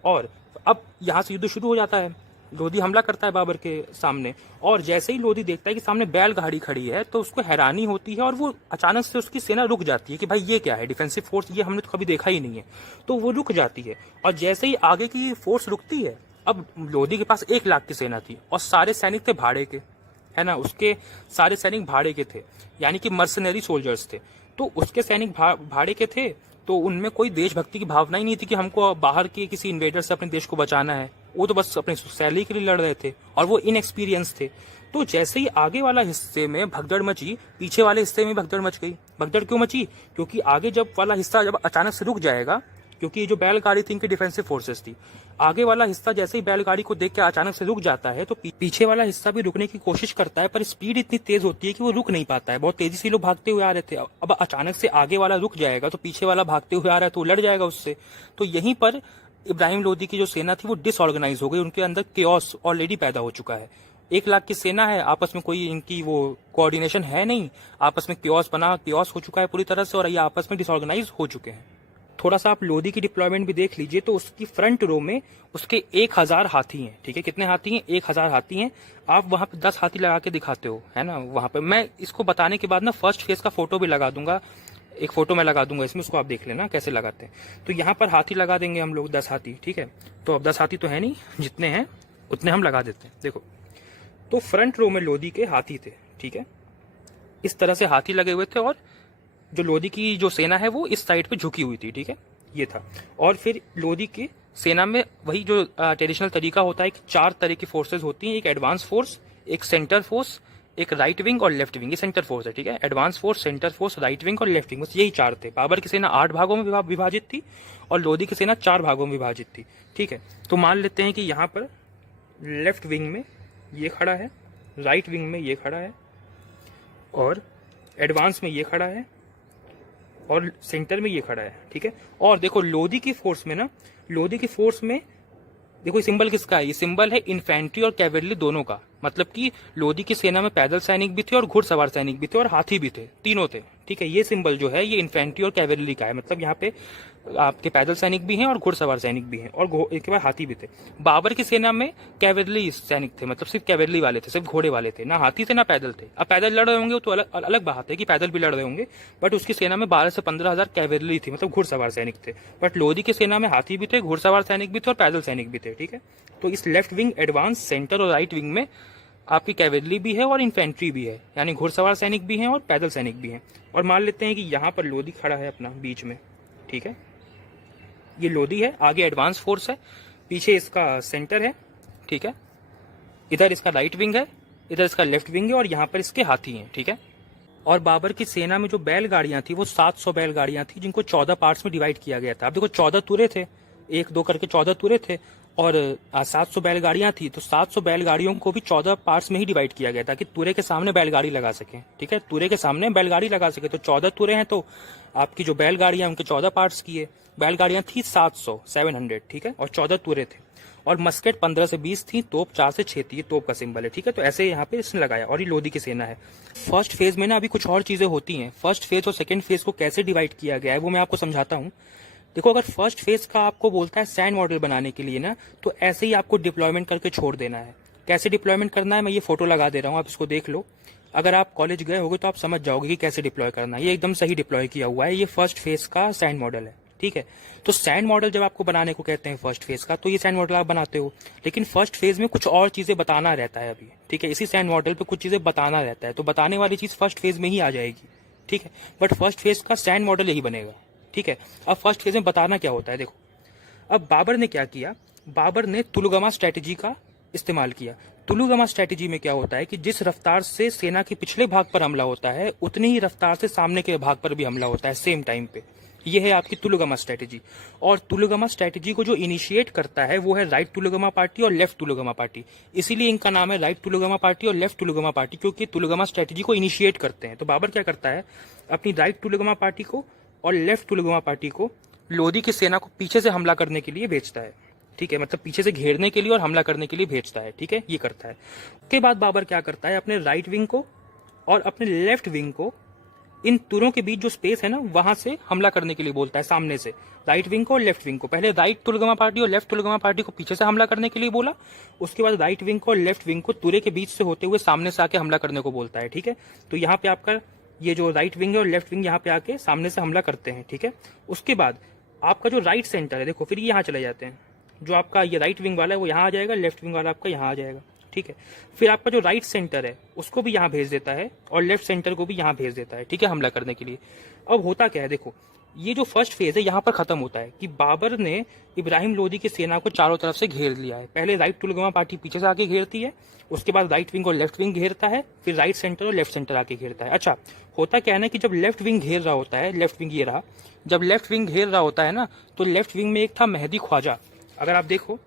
और अब यहाँ से युद्ध शुरू हो जाता है। लोदी हमला करता है बाबर के सामने, और जैसे ही लोदी देखता है कि सामने बैलगाड़ी खड़ी है तो उसको हैरानी होती है और वो अचानक से उसकी सेना रुक जाती है कि भाई ये क्या है, डिफेंसिव फोर्स, ये हमने तो कभी देखा ही नहीं है। तो वो रुक जाती है और जैसे ही आगे की फोर्स रुकती है, अब लोदी के पास 1 लाख की सेना थी और सारे सैनिक थे भाड़े के, है ना, उसके सारे सैनिक भाड़े के थे, यानी कि मर्सनरी सोल्जर्स थे। तो उसके सैनिक भाड़े के थे, तो उनमें कोई देशभक्ति की भावना ही नहीं थी कि हमको बाहर के किसी इन्वेडर से अपने देश को बचाना है। वो तो बस अपने सैलरी के लिए लड़ रहे थे और वो इनएक्सपीरियंस थे। तो जैसे ही आगे वाला हिस्से में भगदड़ मची, पीछे वाले हिस्से में भगदड़ मच गई। भगदड़ क्यों मची? क्योंकि आगे जब वाला हिस्सा जब अचानक से रुक जाएगा, क्योंकि जो बैलगाड़ी थी इनकी डिफेंसिव फोर्सेस थी, आगे वाला हिस्सा जैसे ही बैलगाड़ी को देख के अचानक से रुक जाता है, तो पीछे वाला हिस्सा भी रुकने की कोशिश करता है, पर स्पीड इतनी तेज होती है कि वो रुक नहीं पाता है। बहुत तेजी से लोग भागते हुए आ रहे थे, अब अचानक से आगे वाला रुक जाएगा तो पीछे वाला भागते हुए आ रहा है तो लड़ जाएगा उससे। तो यहीं पर इब्राहिम लोदी की जो सेना थी वो डिसऑर्गेनाइज हो गई, उनके अंदर केओस ऑलरेडी पैदा हो चुका है। 1 लाख की सेना है, आपस में कोई इनकी वो कोऑर्डिनेशन है नहीं, आपस में केओस हो चुका है पूरी तरह से, और ये आपस में डिसऑर्गेनाइज हो चुके हैं। थोड़ा सा आप लोदी की डिप्लॉयमेंट भी देख लीजिए, तो उसकी फ्रंट रो में उसके 1000 हाथी हैं, ठीक है। कितने हाथी हैं? 1000 हाथी हैं। आप वहां पे 10 हाथी लगा के दिखाते हो, है ना, वहां पे। मैं इसको बताने के बाद ना फर्स्ट फेज का फोटो भी लगा दूंगा, एक फोटो मैं लगा दूंगा इसमें, उसको आप देख लेना कैसे लगाते हैं। तो यहाँ पर हाथी लगा देंगे हम लोग, 10 हाथी, ठीक है। तो अब 10 हाथी तो है नहीं, जितने हैं उतने हम लगा देते हैं। देखो, तो फ्रंट रो में लोदी के हाथी थे, ठीक है, इस तरह से हाथी लगे हुए थे, और जो लोदी की जो सेना है वो इस साइड पे झुकी हुई थी, ठीक है, ये था। और फिर लोदी की सेना में वही जो ट्रेडिशनल तरीका होता है कि 4 तरह की फोर्सेज होती हैं, एक एडवांस फोर्स, एक सेंटर फोर्स, एक राइट विंग और लेफ्ट विंग। ये सेंटर फोर्स है, ठीक है। Advance force, centre force, right wing और लेफ्ट विंग, बस यही 4 थे। बाबर की सेना 8 भागों में विभाजित थी और लोदी की सेना 4 भागों में विभाजित थी, ठीक है। तो मान लेते हैं कि यहाँ पर लेफ्ट विंग में ये खड़ा है, राइट विंग में ये खड़ा है, और एडवांस में ये खड़ा है, और सेंटर में ये खड़ा है, ठीक है। और देखो लोदी की फोर्स में ना, लोदी की फोर्स में देखो ये सिंबल किसका है? ये सिंबल है इन्फेंट्री और कैवेलरी दोनों का। मतलब कि लोदी की सेना में पैदल सैनिक भी थे और घुड़सवार सैनिक भी थे और हाथी भी थे, तीनों थे, ठीक है। ये सिंबल जो है ये इन्फेंट्री और कैवेलरी का है, मतलब यहाँ पे आपके पैदल सैनिक भी हैं और घुड़सवार सैनिक भी हैं, और इसके बाद हाथी भी थे। बाबर की सेना में कैवेलरी सैनिक थे, मतलब सिर्फ कैवेलरी वाले थे, सिर्फ घोड़े वाले थे, ना हाथी थे ना पैदल थे। अब पैदल लड़ रहे होंगे तो अलग बात है कि पैदल भी लड़ रहे होंगे, बट उसकी सेना में 12 से 15 हजार कैवेलरी थी, मतलब घुड़सवार सैनिक थे। बट लोदी की सेना में हाथी भी थे, घुड़सवार सैनिक भी थे और पैदल सैनिक भी थे, ठीक है। तो इस लेफ्ट विंग, एडवांस, सेंटर और राइट विंग में आपकी कैवेलरी भी है और इन्फेंट्री भी है, यानी घुड़सवार सैनिक भी हैं और पैदल सैनिक भी हैं। और मान लेते हैं कि यहाँ पर लोदी खड़ा है अपना बीच में, ठीक है। ये लोदी है, आगे एडवांस फोर्स है, पीछे इसका सेंटर है, ठीक है। इधर इसका राइट विंग है, इधर इसका लेफ्ट विंग है और यहाँ पर इसके हाथी हैं, ठीक है। और बाबर की सेना में जो बैलगाड़ियां थी वो 700 बैलगाड़ियां थी, जिनको 14 पार्ट्स में डिवाइड किया गया था। अब देखो 14 तुरे थे, 1-2 करके 14 तुरे थे और 700 बैलगाड़ियां थी, तो 700 बैलगाड़ियों को भी 14 पार्ट्स में ही डिवाइड किया गया ताकि तुरे के सामने बैलगाड़ी लगा सके, ठीक है, तुरे के सामने बैलगाड़ी लगा सके। तो 14 तुरे हैं तो आपकी जो बैलगाड़ियां उनके 14 पार्ट्स की है। बैलगाड़ियां थी 700, ठीक है, और 14 तुरे थे। और मस्केट 15 से 20 थी, तोप 4 से 6 थी, ये तोप का सिंबल है, ठीक है। तो ऐसे यहाँ पे इसने लगाया और ये लोधी की सेना है। फर्स्ट फेज में ना अभी कुछ और चीजें होती हैं। फर्स्ट फेज और सेकंड फेज को कैसे डिवाइड किया गया है वो मैं आपको समझाता हूँ। देखो, अगर फर्स्ट फेज का आपको बोलता है सैंड मॉडल बनाने के लिए ना, तो ऐसे ही आपको डिप्लॉयमेंट करके छोड़ देना है। कैसे डिप्लॉयमेंट करना है मैं ये फोटो लगा दे रहा हूँ, आप इसको देख लो। अगर आप कॉलेज गए होगे तो आप समझ जाओगे कि कैसे डिप्लॉय करना है। ये एकदम सही डिप्लॉय किया हुआ है। ये फर्स्ट फेज का सैंड मॉडल है, ठीक है। तो सैंड मॉडल जब आपको बनाने को कहते हैं फर्स्ट फेज का, तो ये सैंड मॉडल आप बनाते हो। लेकिन फर्स्ट फेज में कुछ और चीजें बताना रहता है अभी, ठीक है। इसी सैंड मॉडल पे कुछ चीजें बताना रहता है, तो बताने वाली चीज फर्स्ट फेज में ही आ जाएगी, ठीक है। बट फर्स्ट फेज का सैंड मॉडल यही बनेगा, ठीक है। अब फर्स्ट फेज में बताना क्या होता है, देखो। अब बाबर ने क्या किया, बाबर ने तुलगमा स्ट्रेटेजी का इस्तेमाल किया। तुलगमा स्ट्रेटेजी में क्या होता है कि जिस रफ्तार से सेना के पिछले भाग पर हमला होता है, उतनी ही रफ्तार से सामने के भाग पर भी हमला होता है सेम टाइम पे। ये है आपकी तुलगमा स्ट्रेटेजी। और तुलगमा स्ट्रेटेजी को जो इनिशिएट करता है वो है राइट तुलगमा पार्टी और लेफ्ट तुलगमा पार्टी। इसीलिए इनका नाम है राइट तुलगमा पार्टी और लेफ्ट तुलगमा पार्टी, क्योंकि तुलगमा स्ट्रेटेजी को इनिशिएट करते हैं। तो बाबर क्या करता है, अपनी राइट तुलगमा पार्टी को और लेफ्ट तुलगमा पार्टी को लोधी की सेना को पीछे से हमला करने के लिए भेजता है, ठीक है। मतलब पीछे से घेरने के लिए और हमला करने के लिए भेजता है, ठीक है, ये करता है। उसके बाद बाबर क्या करता है, अपने राइट विंग को और अपने लेफ्ट विंग को इन तुरों के बीच जो स्पेस है ना, वहां से हमला करने के लिए बोलता है, सामने से। राइट विंग को और लेफ्ट विंग को, पहले राइट तुलगमा पार्टी और लेफ्ट तुलगमा पार्टी को पीछे से हमला करने के लिए बोला। उसके बाद राइट विंग को और लेफ्ट विंग को तुरे के बीच से होते हुए सामने से आके हमला करने को बोलता है, ठीक है। तो यहाँ पे आपका ये जो राइट विंग है और लेफ्ट विंग यहाँ पे आके सामने से हमला करते हैं, ठीक है। उसके बाद आपका जो राइट सेंटर है, देखो फिर ये यहाँ चले जाते हैं। जो आपका ये राइट विंग वाला है वो यहाँ आ जाएगा, लेफ्ट विंग वाला आपका यहाँ आ जाएगा, ठीक है। फिर आपका जो राइट सेंटर है उसको भी यहाँ भेज देता है और लेफ्ट सेंटर को भी यहाँ भेज देता है, ठीक है, हमला करने के लिए। अब होता क्या है, देखो, ये जो फर्स्ट फेज है यहाँ पर खत्म होता है कि बाबर ने इब्राहिम लोदी की सेना को चारों तरफ से घेर लिया है। पहले राइट तुलगमा पार्टी पीछे से आके घेरती है, उसके बाद राइट विंग और लेफ्ट विंग घेरता है, फिर राइट सेंटर और लेफ्ट सेंटर आके घेरता है। अच्छा, होता क्या है ना कि जब लेफ्ट विंग घेर रहा होता है, लेफ्ट विंग ये रहा, जब लेफ्ट विंग घेर रहा होता है ना, तो लेफ्ट विंग में एक था मेहदी ख्वाजा। अगर आप देखो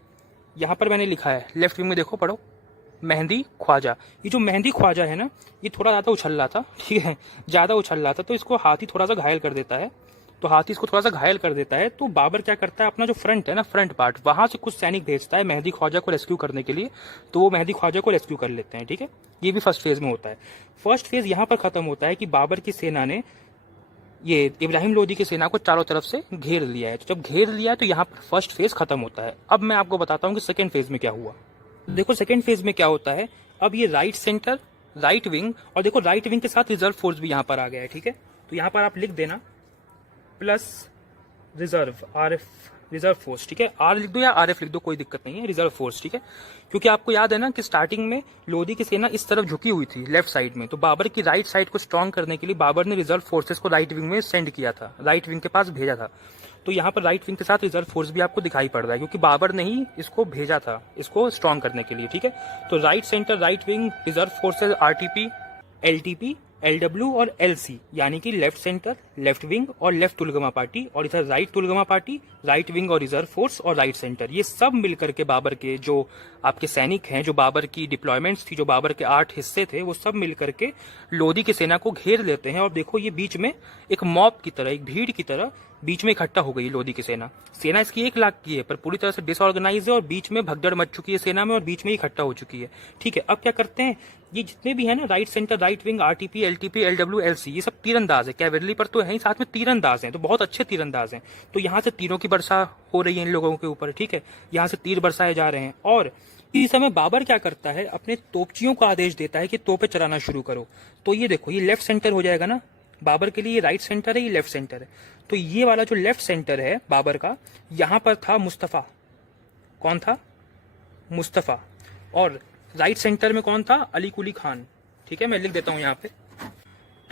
यहाँ पर मैंने लिखा है, लेफ्ट विंग में देखो, पढ़ो, मेहदी ख्वाजा। ये जो मेहदी ख्वाजा है ना, ये थोड़ा ज़्यादा उछल रहा था, ठीक है, ज़्यादा उछल रहा था, तो इसको हाथी थोड़ा सा घायल कर देता है। तो हाथी इसको थोड़ा सा घायल कर देता है, तो बाबर क्या करता है, अपना जो फ्रंट है ना, फ्रंट पार्ट, वहां से कुछ सैनिक भेजता है मेहदी ख्वाजा को रेस्क्यू करने के लिए। तो वो मेहदी ख्वाजा को रेस्क्यू कर लेते हैं, ठीक है। ये भी फर्स्ट फेज में होता है। फर्स्ट फेज यहाँ पर खत्म होता है कि बाबर की सेना ने ये इब्राहिम लोदी की सेना को चारों तरफ से घेर लिया है। तो जब घेर लिया है तो यहाँ पर फर्स्ट फेज खत्म होता है। अब मैं आपको बताता हूँ कि सेकंड फेज में क्या हुआ। देखो सेकंड फेज में क्या होता है, अब ये राइट सेंटर, राइट विंग, और देखो राइट विंग के साथ रिजर्व फोर्स भी यहाँ पर आ गया है, ठीक है। तो यहाँ पर आप लिख देना plus reserve, RF, reserve force, ठीक है। आर लिख दो या RF लिख दो, कोई दिक्कत नहीं है, रिजर्व फोर्स, ठीक है। क्योंकि आपको याद है ना कि स्टार्टिंग में लोदी की सेना इस तरफ झुकी हुई थी, लेफ्ट साइड में। तो बाबर की राइट साइड को स्ट्रॉन्ग करने के लिए बाबर ने रिजर्व फोर्सेस को राइट विंग में सेंड किया था, राइट विंग के पास भेजा था। तो यहाँ पर राइट विंग के साथ रिजर्व फोर्स भी आपको दिखाई पड़ रहा है, क्योंकि बाबर ने ही इसको भेजा था, इसको स्ट्रॉन्ग करने के लिए, ठीक है। तो right centre, right wing, reserve forces, RTP, LTP, LW और LC, यानी कि लेफ्ट सेंटर, लेफ्ट विंग और लेफ्ट तुलगमा पार्टी, और इधर राइट तुलगमा पार्टी, राइट विंग और रिजर्व फोर्स और राइट सेंटर, ये सब मिलकर के बाबर के जो आपके सैनिक हैं, जो बाबर की डिप्लॉयमेंट्स थी, जो बाबर के 8 हिस्से थे, वो सब मिलकर के लोदी की सेना को घेर लेते हैं। और देखो ये बीच में एक मॉब की तरह, एक भीड़ की तरह बीच में इकट्ठा हो गई लोदी की सेना। सेना इसकी 1 लाख की है, पर पूरी तरह से डिसऑर्गेनाइज है और बीच में भगदड़ मच चुकी है सेना में और बीच में इकट्ठा हो चुकी है, ठीक है। अब क्या करते हैं, ये जितने भी है ना, right centre, right wing, RTP, LTP, LW, LC, ये सब तीरंदाज है। कैवेलरी पर तो है ही, साथ में तीरंदाज हैं, तो बहुत अच्छे तीरंदाज हैं। तो यहाँ से तीरों की वर्षा हो रही है इन लोगों के ऊपर, ठीक है। यहाँ से तीर बरसाए जा रहे हैं। और इस समय बाबर क्या करता है, अपने तोपचियों को आदेश देता है कि तोपे चलाना शुरू करो। तो ये देखो, ये लेफ्ट सेंटर हो जाएगा ना बाबर के लिए, ये राइट सेंटर है, ये लेफ्ट सेंटर है। तो ये वाला जो लेफ्ट सेंटर है बाबर का, यहाँ पर था मुस्तफा। कौन था? मुस्तफा। और राइट सेंटर में कौन था? अली कुली खान, ठीक है। मैं लिख देता हूं यहाँ पे।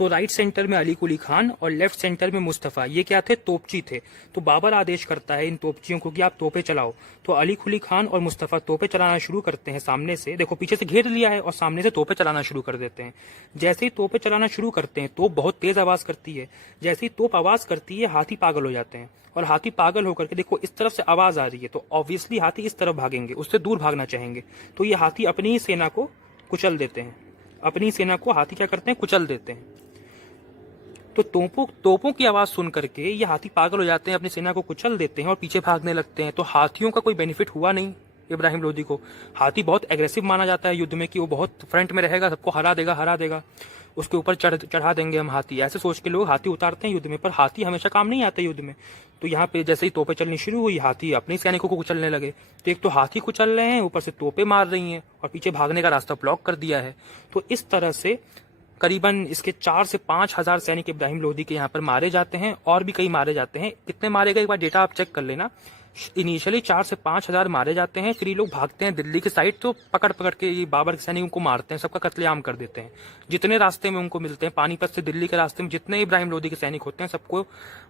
तो राइट सेंटर में अली कुली खान और लेफ्ट सेंटर में मुस्तफ़ा, ये क्या थे, तोपची थे। तो बाबर आदेश करता है इन तोपचियों को कि आप तोपे चलाओ। तो अली कुली खान और मुस्तफ़ा तोपे चलाना शुरू करते हैं सामने से, देखो पीछे से घेर लिया है और सामने से तोपे चलाना शुरू कर देते हैं। जैसे ही तोपे चलाना शुरू करते हैं तोप बहुत तेज आवाज करती है। जैसे ही तोप आवाज करती है हाथी पागल हो जाते हैं, और हाथी पागल होकर के देखो इस तरफ से आवाज आ रही है तो ऑब्वियसली हाथी इस तरफ भागेंगे, उससे दूर भागना चाहेंगे। तो ये हाथी अपनी ही सेना को कुचल देते हैं, अपनी सेना को हाथी क्या करते हैं, कुचल देते हैं। तो तोपों की आवाज सुन करके ये हाथी पागल हो जाते हैं, अपनी सेना को कुचल देते हैं और पीछे भागने लगते हैं। तो हाथियों का कोई बेनिफिट हुआ नहीं इब्राहिम लोदी को। हाथी बहुत एग्रेसिव माना जाता है युद्ध में कि वो बहुत फ्रंट में रहेगा, सबको हरा देगा, उसके ऊपर चढ़ा देंगे हम हाथी, ऐसे सोच के लोग हाथी उतारते हैं युद्ध में। पर हाथी हमेशा काम नहीं आते युद्ध में। तो यहाँ पे जैसे ही तोपें चलनी शुरू हुई हाथी अपने सैनिकों को कुचलने लगे। तो एक तो हाथी कुचल रहे हैं, ऊपर से तोपें मार रही हैं और पीछे भागने का रास्ता ब्लॉक कर दिया है। तो इस तरह से करीबन इसके 4 से 5 हजार सैनिक इब्राहिम लोदी के यहाँ पर मारे जाते हैं, और भी कई मारे जाते हैं। कितने मारे गए एक बार डेटा आप चेक कर लेना। इनिशियली 4 से 5 हजार मारे जाते हैं, फिर ये लोग भागते हैं दिल्ली की साइड, तो पकड़ के ये बाबर के सैनिकों को मारते हैं, सबका कत्लेआम कर देते हैं। जितने रास्ते में उनको मिलते हैं, पानीपत से दिल्ली के रास्ते में जितने इब्राहिम लोदी के सैनिक होते हैं सबको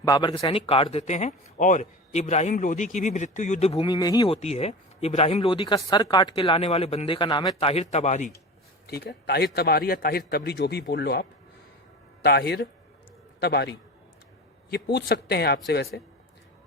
बाबर के सैनिक काट देते हैं। और इब्राहिम लोदी की भी मृत्यु युद्ध भूमि में ही होती है। इब्राहिम लोदी का सर काट के लाने वाले बंदे का नाम है ताहिर तबारी, ठीक है, ताहिर तबारी या ताहिर तबरी जो भी बोल लो आप, ताहिर तबारी। ये पूछ सकते हैं आपसे वैसे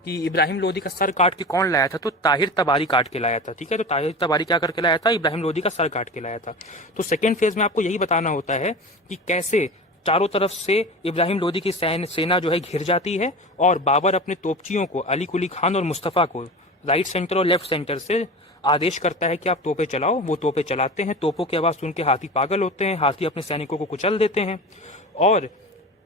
कि इब्राहिम लोदी का सर काट के कौन लाया था, तो ताहिर तबारी काट के लाया था, ठीक है। तो ताहिर तबारी क्या करके लाया था, इब्राहिम लोदी का सर काट के लाया था। तो सेकेंड फेज में आपको यही बताना होता है कि कैसे चारों तरफ से इब्राहिम लोदी की सेना जो है घिर जाती है, और बाबर अपने तोपचियों को अली कुली खान और मुस्तफ़ा को राइट सेंटर और लेफ्ट सेंटर से आदेश करता है कि आप तोपे चलाओ। वो तोपे चलाते हैं, तोपों की आवाज सुन के हाथी पागल होते हैं, हाथी अपने सैनिकों को कुचल देते हैं, और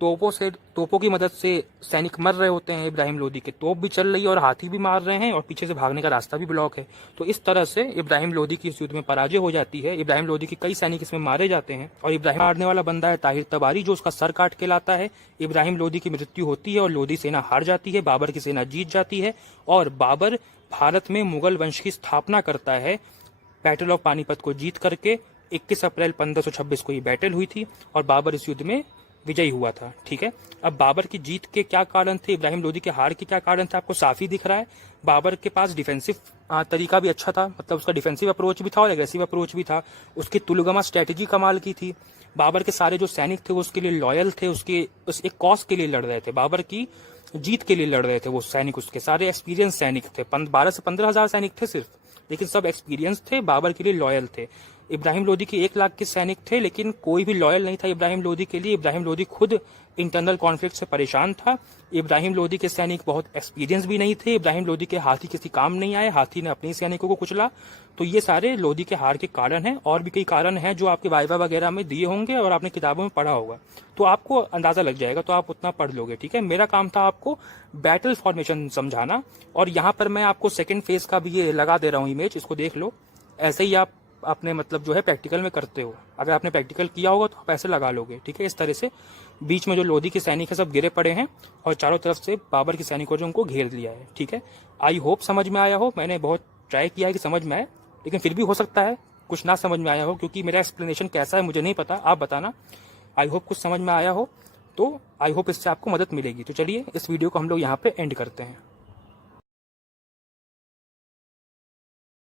तोपों की मदद से सैनिक मर रहे होते हैं। इब्राहिम लोदी के तोप भी चल रही है और हाथी भी मार रहे हैं, और पीछे से भागने का रास्ता भी ब्लॉक है। तो इस तरह से इब्राहिम लोदी की इस युद्ध में पराजय हो जाती है। इब्राहिम लोदी के कई सैनिक इसमें मारे जाते हैं, और इब्राहिम मारने वाला बंदा है ताहिर तबारी, जो उसका सर काट के लाता है। इब्राहिम लोदी की मृत्यु होती है और लोदी सेना हार जाती है, बाबर की सेना जीत जाती है, और बाबर भारत में मुगल वंश की स्थापना करता है बैटल ऑफ पानीपत को जीत करके। 21 अप्रैल 1526 को ये बैटल हुई थी और बाबर इस युद्ध में विजयी हुआ था, ठीक है। अब बाबर की जीत के क्या कारण थे, इब्राहिम लोदी के हार के क्या कारण थे, आपको साफ ही दिख रहा है। बाबर के पास डिफेंसिव तरीका भी अच्छा था, मतलब उसका डिफेंसिव अप्रोच भी था और एग्रेसिव अप्रोच भी था। उसकी तुलगमा स्ट्रेटेजी कमाल की थी। बाबर के सारे जो सैनिक थे वो उसके लिए लॉयल थे, उस एक कॉज के लिए लड़ रहे थे, बाबर की जीत के लिए लड़ रहे थे। वो सैनिक उसके सारे एक्सपीरियंस सैनिक थे, 12 से 15 हजार सैनिक थे सिर्फ, लेकिन सब एक्सपीरियंस थे, बाबर के लिए लॉयल थे। इब्राहिम लोदी के 1 लाख के सैनिक थे, लेकिन कोई भी लॉयल नहीं था इब्राहिम लोदी के लिए। इब्राहिम लोदी खुद इंटरनल कॉन्फ्लिक्ट से परेशान था। इब्राहिम लोदी के सैनिक बहुत एक्सपीरियंस भी नहीं थे। इब्राहिम लोदी के हाथी किसी काम नहीं आए, हाथी ने अपने सैनिकों को कुचला। तो ये सारे लोदी के हार के कारण हैं, और भी कई कारण हैं जो आपके वाइवा वगैरह में दिए होंगे और आपने किताबों में पढ़ा होगा, तो आपको अंदाजा लग जाएगा, तो आप उतना पढ़ लोगे, ठीक है। मेरा काम था आपको बैटल फॉर्मेशन समझाना, और यहाँ पर मैं आपको सेकेंड फेज का भी ये लगा दे रहा हूँ इमेज, इसको देख लो। ऐसे ही आप अपने मतलब जो है प्रैक्टिकल में करते हो, अगर आपने प्रैक्टिकल किया होगा तो आप ऐसे लगा लोगे, ठीक है। इस तरह से बीच में जो लोदी के सैनिक है सब गिरे पड़े हैं, और चारों तरफ से बाबर के सैनिकों जो उनको घेर लिया है, ठीक है। आई होप समझ में आया हो। मैंने बहुत ट्राई किया है कि समझ में आए, लेकिन फिर भी हो सकता है कुछ ना समझ में आया हो, क्योंकि मेरा एक्सप्लेनेशन कैसा है मुझे नहीं पता, आप बताना। आई होप कुछ समझ में आया हो, तो आई होप इससे आपको मदद मिलेगी। तो चलिए इस वीडियो को हम लोग यहाँ पे एंड करते हैं।